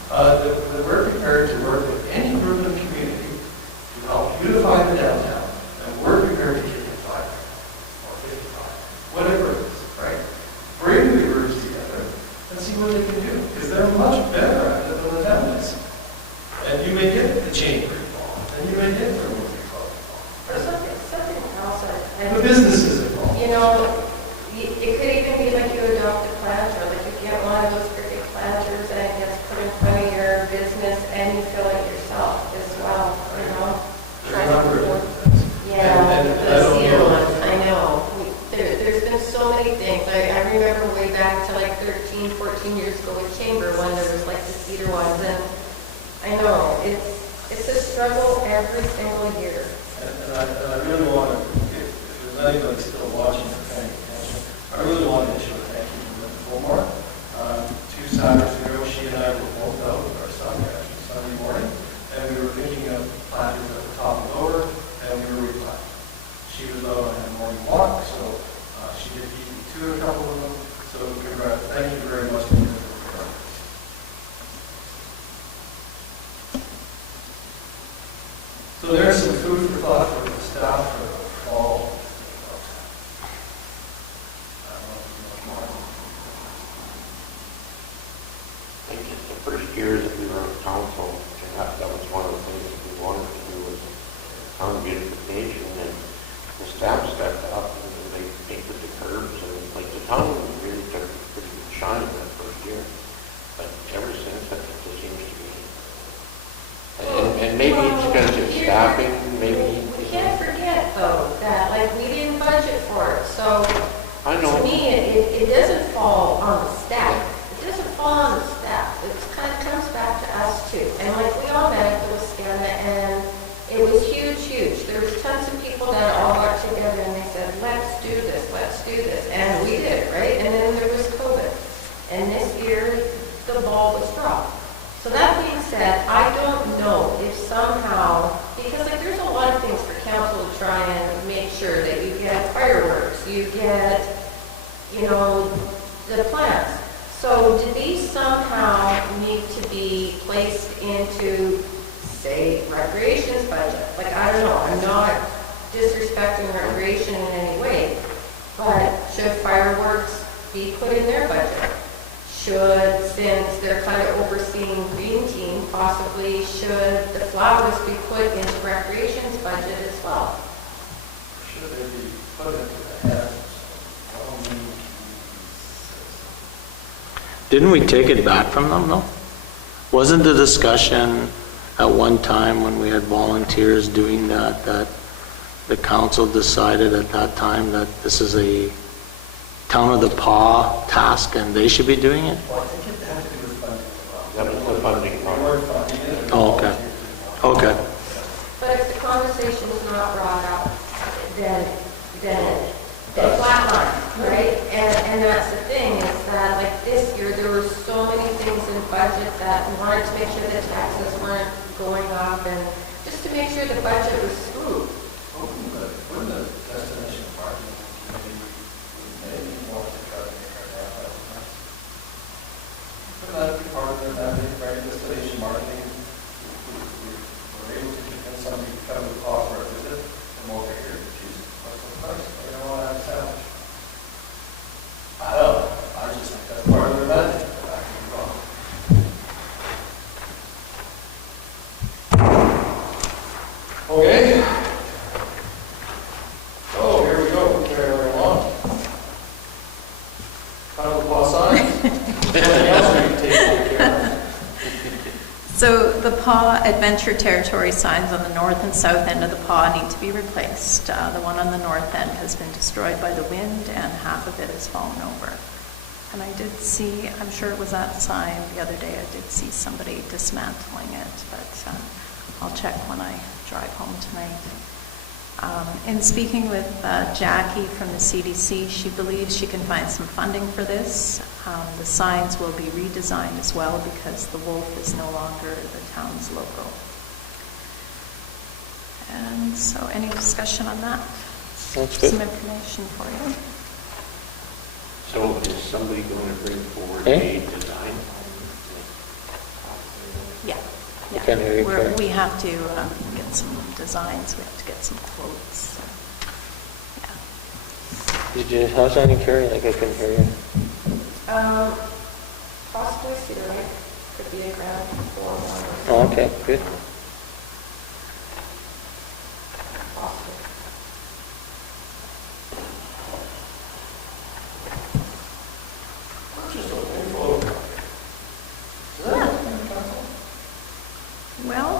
that we're prepared to work with any group in the community to help unify the downtown, and we're prepared to give you 5 or 55, whatever it is, right? Bring the groups together and see what they can do, because they're much better at it than the town is. And you may get the chamber involved, and you may get the Rotary Club There's involved. something else, The businesses involved. It could even be like you adopt a planter, like you get one of those pretty planters and it gets put in front of your business and you fill it yourself as well, There's a number of different things. Yeah, And I the don't cedar know. ones, I know. There's been so many things. I remember way back to like 13, 14 years ago with Chamber when there was like the cedar ones, and I know, it's a struggle every single year. And I really want to, if there's anybody still watching or paying attention, I really want to issue a thank you to Linda Fulmar. 2 Saturdays ago, she and I were both out with our son, actually Sunday morning, and we were picking up planters at the top and lower, and we were replanting. She was out on a morning walk, so she did beat me to a couple of them. So congrats, thank you very much. Linda, for your efforts. So there's some food for thought for the staff for the years that we were on council, and that was one of the things that we wanted to do was town beautification, and the staff stepped up and they painted the curbs, and like the town really took a pretty good shine that first year. But ever since, that just seems to be. And maybe it's because it's staffing, maybe. We can't forget though, that like we didn't budget for it, so I know. to me, it doesn't fall on the staff. It doesn't fall on the staff. It kind of comes back to us too. And like we all met at the Wascana, and it was huge, huge. There was tons of people that all got together and they said, let's do this, and we did, right? And then there was COVID. And this year, the ball was dropped. So that being said, I don't know if somehow, because like there's a lot of things for council to try and make sure that you get fireworks, you get, you know, the plants. So do these somehow need to be placed into, say, recreation's budget? Like, I don't know, I'm not disrespecting recreation in any way, but should fireworks be put in their budget? Should, since they're kind of overseeing Green Team, possibly should the flowers be put into recreation's budget as well? Should they be put into the heads? Didn't we take it back from them, though? Wasn't the discussion at one time when we had volunteers doing that, that the council decided at that time that this is a Town of the Paw task and they should be doing it? Well, I think it had to do with funding as well. That was the funding We part. were funding it. Oh, okay. Okay. But if the conversation is not brought up, then flatline, right? And that's the thing, is that like this year, there were so many things in budget that we wanted to make sure the taxes weren't going up, and just to make sure the budget was smooth. Wouldn't the destination marketing committee maybe want to try to make our that nice? Wouldn't that be part of it, that big destination marketing? We're able to convince somebody to come to the call for a visit, and we'll take your cheese, what's the price? We don't want to have a sandwich. I don't know, I just think that's part of their budget. I could be wrong. Okay. Oh, here we go, carry right along. Kind of a plus sign. Anything else we can take care of? So the PAW Adventure Territory signs on the north and south end of the PAW need to be replaced. The one on the north end has been destroyed by the wind and half of it has fallen over. And I did see, I'm sure it was that sign the other day, I did see somebody dismantling it, but I'll check when I drive home tonight. In speaking with Jackie from the CDC, she believes she can find some funding for this. The signs will be redesigned as well because the wolf is no longer the town's logo. And so any discussion on that? That's good. Some information for you. So is somebody going to bring forward Eh? a design? Yeah. I can't hear you, Karen. We have to get some designs, we have to get some quotes. Yeah. Did you, how's that in Carrie? Like I couldn't hear you. Possibly Cedar Lake, could be a ground floor one. Oh, okay, good. Possibly. Just a little flow. Is that in the council? Well,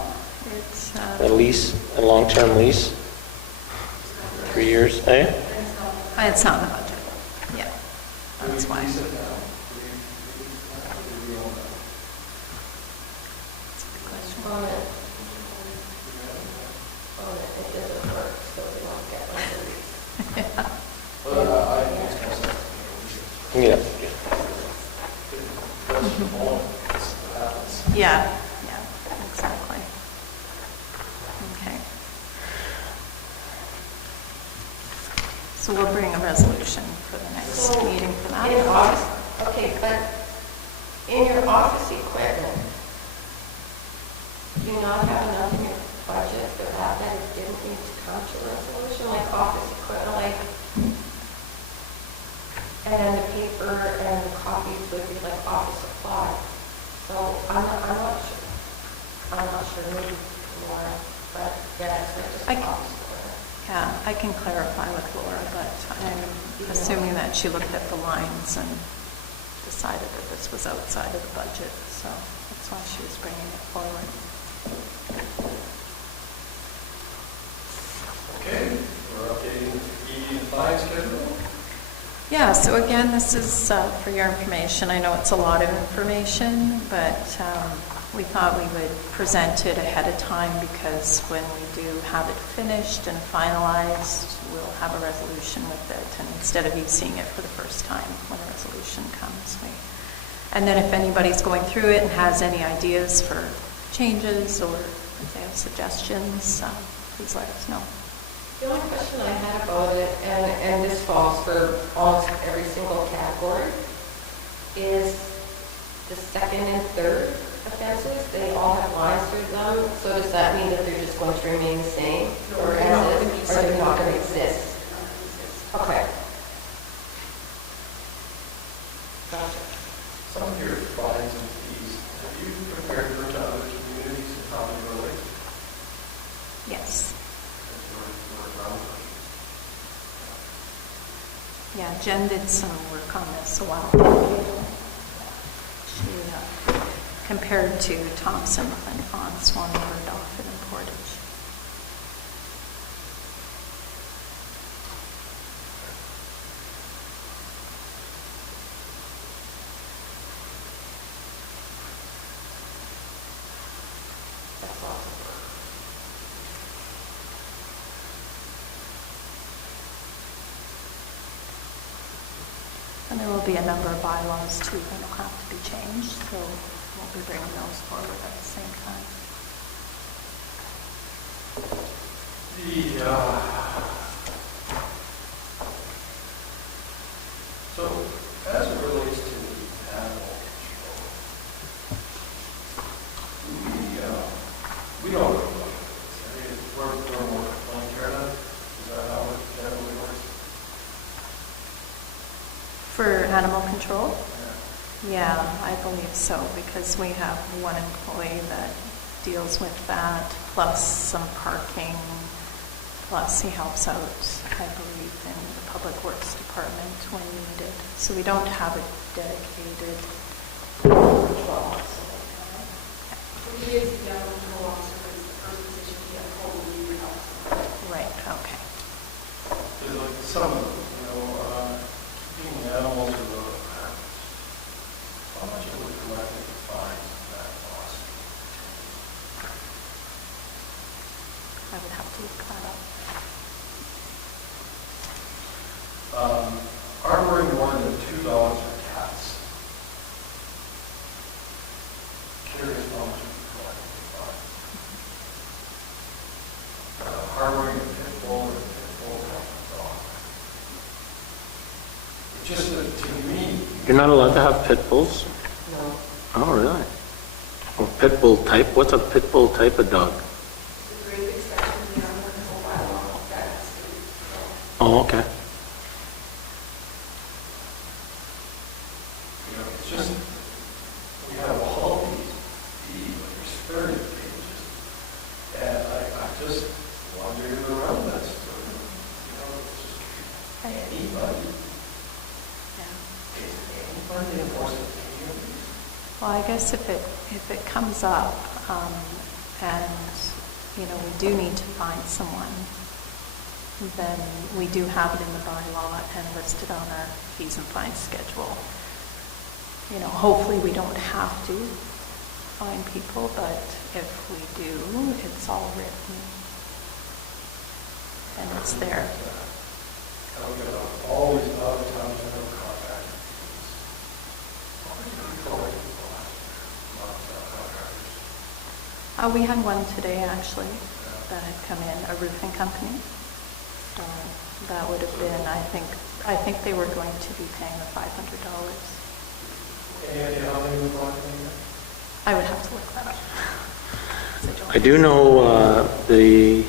it's, A lease, a long-term lease? 3 years, eh? it's not in the budget. Yeah, that's why. Lease it now. Do we own that? That's a good question. It doesn't work, so we don't get one. Well, I think it's kind of something. Yeah. Yeah, exactly. Okay. So we'll bring a resolution for the next So, meeting for that. In office, okay, but in your office equipment, do you not have enough in your budget for that it didn't need to come to a resolution, like office equipment, like, and the paper and the copies would be like office supply? So I'm not sure, maybe Laura, but yeah, it's like just I a can- box. Yeah, I can clarify with Laura, but I'm assuming that she looked at the lines and decided that this was outside of the budget, so that's why she was bringing it forward. Okay, we're updating the fine schedule. Yeah, so again, this is for your information. I know it's a lot of information, but we thought we would present it ahead of time because when we do have it finished and finalized, we'll have a resolution with it. And instead of you seeing it for the first time when a resolution comes, and then if anybody's going through it and has any ideas for changes or if they have suggestions, please let us know. The only question I had about it, and this falls for almost every single category, is the second and third offenses. They all have lines through them. So does that mean that they're just going to remain the same? Or are they not going to exist? Okay. Gotcha. Some of your fines and fees, have you compared them to other communities and how they relate? Yes. We're around. Yeah, Jen did some work on this a while ago. She compared to Thompson on Swan River, Dauphin, and Portage. That's awesome. And there will be a number of bylaws too that will have to be changed, so we'll be bringing those forward at the same time. So, as it relates to the animal control, we don't know. I mean, we're more complaint driven. Is that how it generally works? For animal control? Yeah, I believe so, because we have one employee that deals with that, plus some parking, plus he helps out, I believe, in the Public Works Department when needed. So we don't have a dedicated control officer. He is the animal control officer, but it's the first position he has called the lead officer. Right, okay. There's like some, keeping animals are really bad. How much are we collecting fines in that cost? I would have to look that up. Harboring more than $2 for cats. Curious how much we collect in fines. Harboring a pit bull or a pit bull dog. It's just that to me, You're not allowed to have pit bulls? No. Oh, really? Or pit bull type? What's a pit bull type of dog? It's a great big section of the animal control bylaw that has to be, Oh, okay. it's just, we have all these experience pages, and I just wandering around that stuff. It's just anybody, Yeah. anybody enforcing any of these. Well, I guess if it comes up, and, we do need to find someone, then we do have it in the bylaw and listed on our fees and fines schedule. Hopefully we don't have to fine people, but if we do, it's all written and it's there. And we got all these other towns that have contracted fees. How much did we collect last year? Contractors. We had one today, actually, that had come in, a roofing company. So that would have been, I think they were going to be paying the $500. And how many we bought in? I would have to look that up. I do know the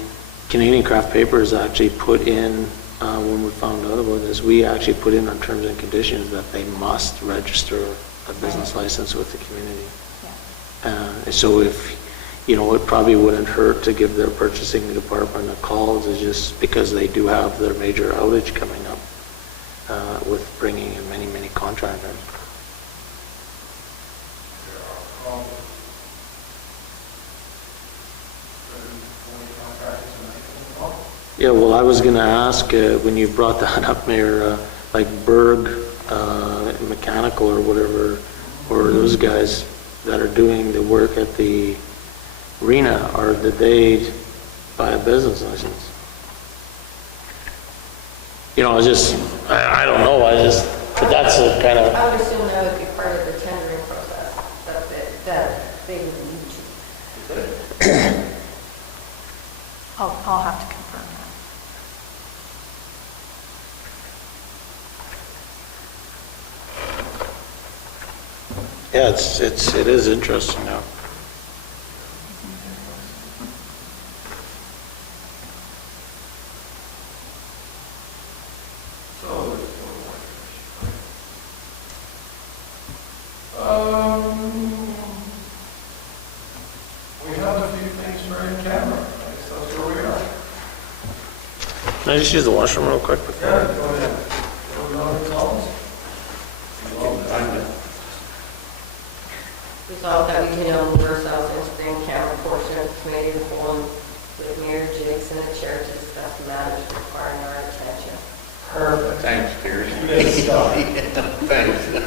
Canadian Craft Papers actually put in, when we found out about this, we actually put in our terms and conditions that they must register a business license with the community. Yeah. So if, it probably wouldn't hurt to give their purchasing department a call, just because they do have their major outage coming up with bringing in many, many contractors. Yeah, well, I was going to ask, when you brought that up, Mayor, like Berg Mechanical or whatever, or those guys that are doing the work at the arena, or did they buy a business license? I don't know, but that's a kind of... I would assume that would be part of the tendering process, that they would need to. I'll have to confirm that. Yeah, it is interesting now. We have a few things for in camera. I guess that's where we are. Can I just use the washroom real quick? Yeah, go ahead. Go on, Thomas. Resolved that we can move ourselves into the in-camera portion of the committee of the whole with Mayor Jakes and the chair to discuss the matters requiring our attention. Perfect. Thanks, Gary. Good stuff. Thanks.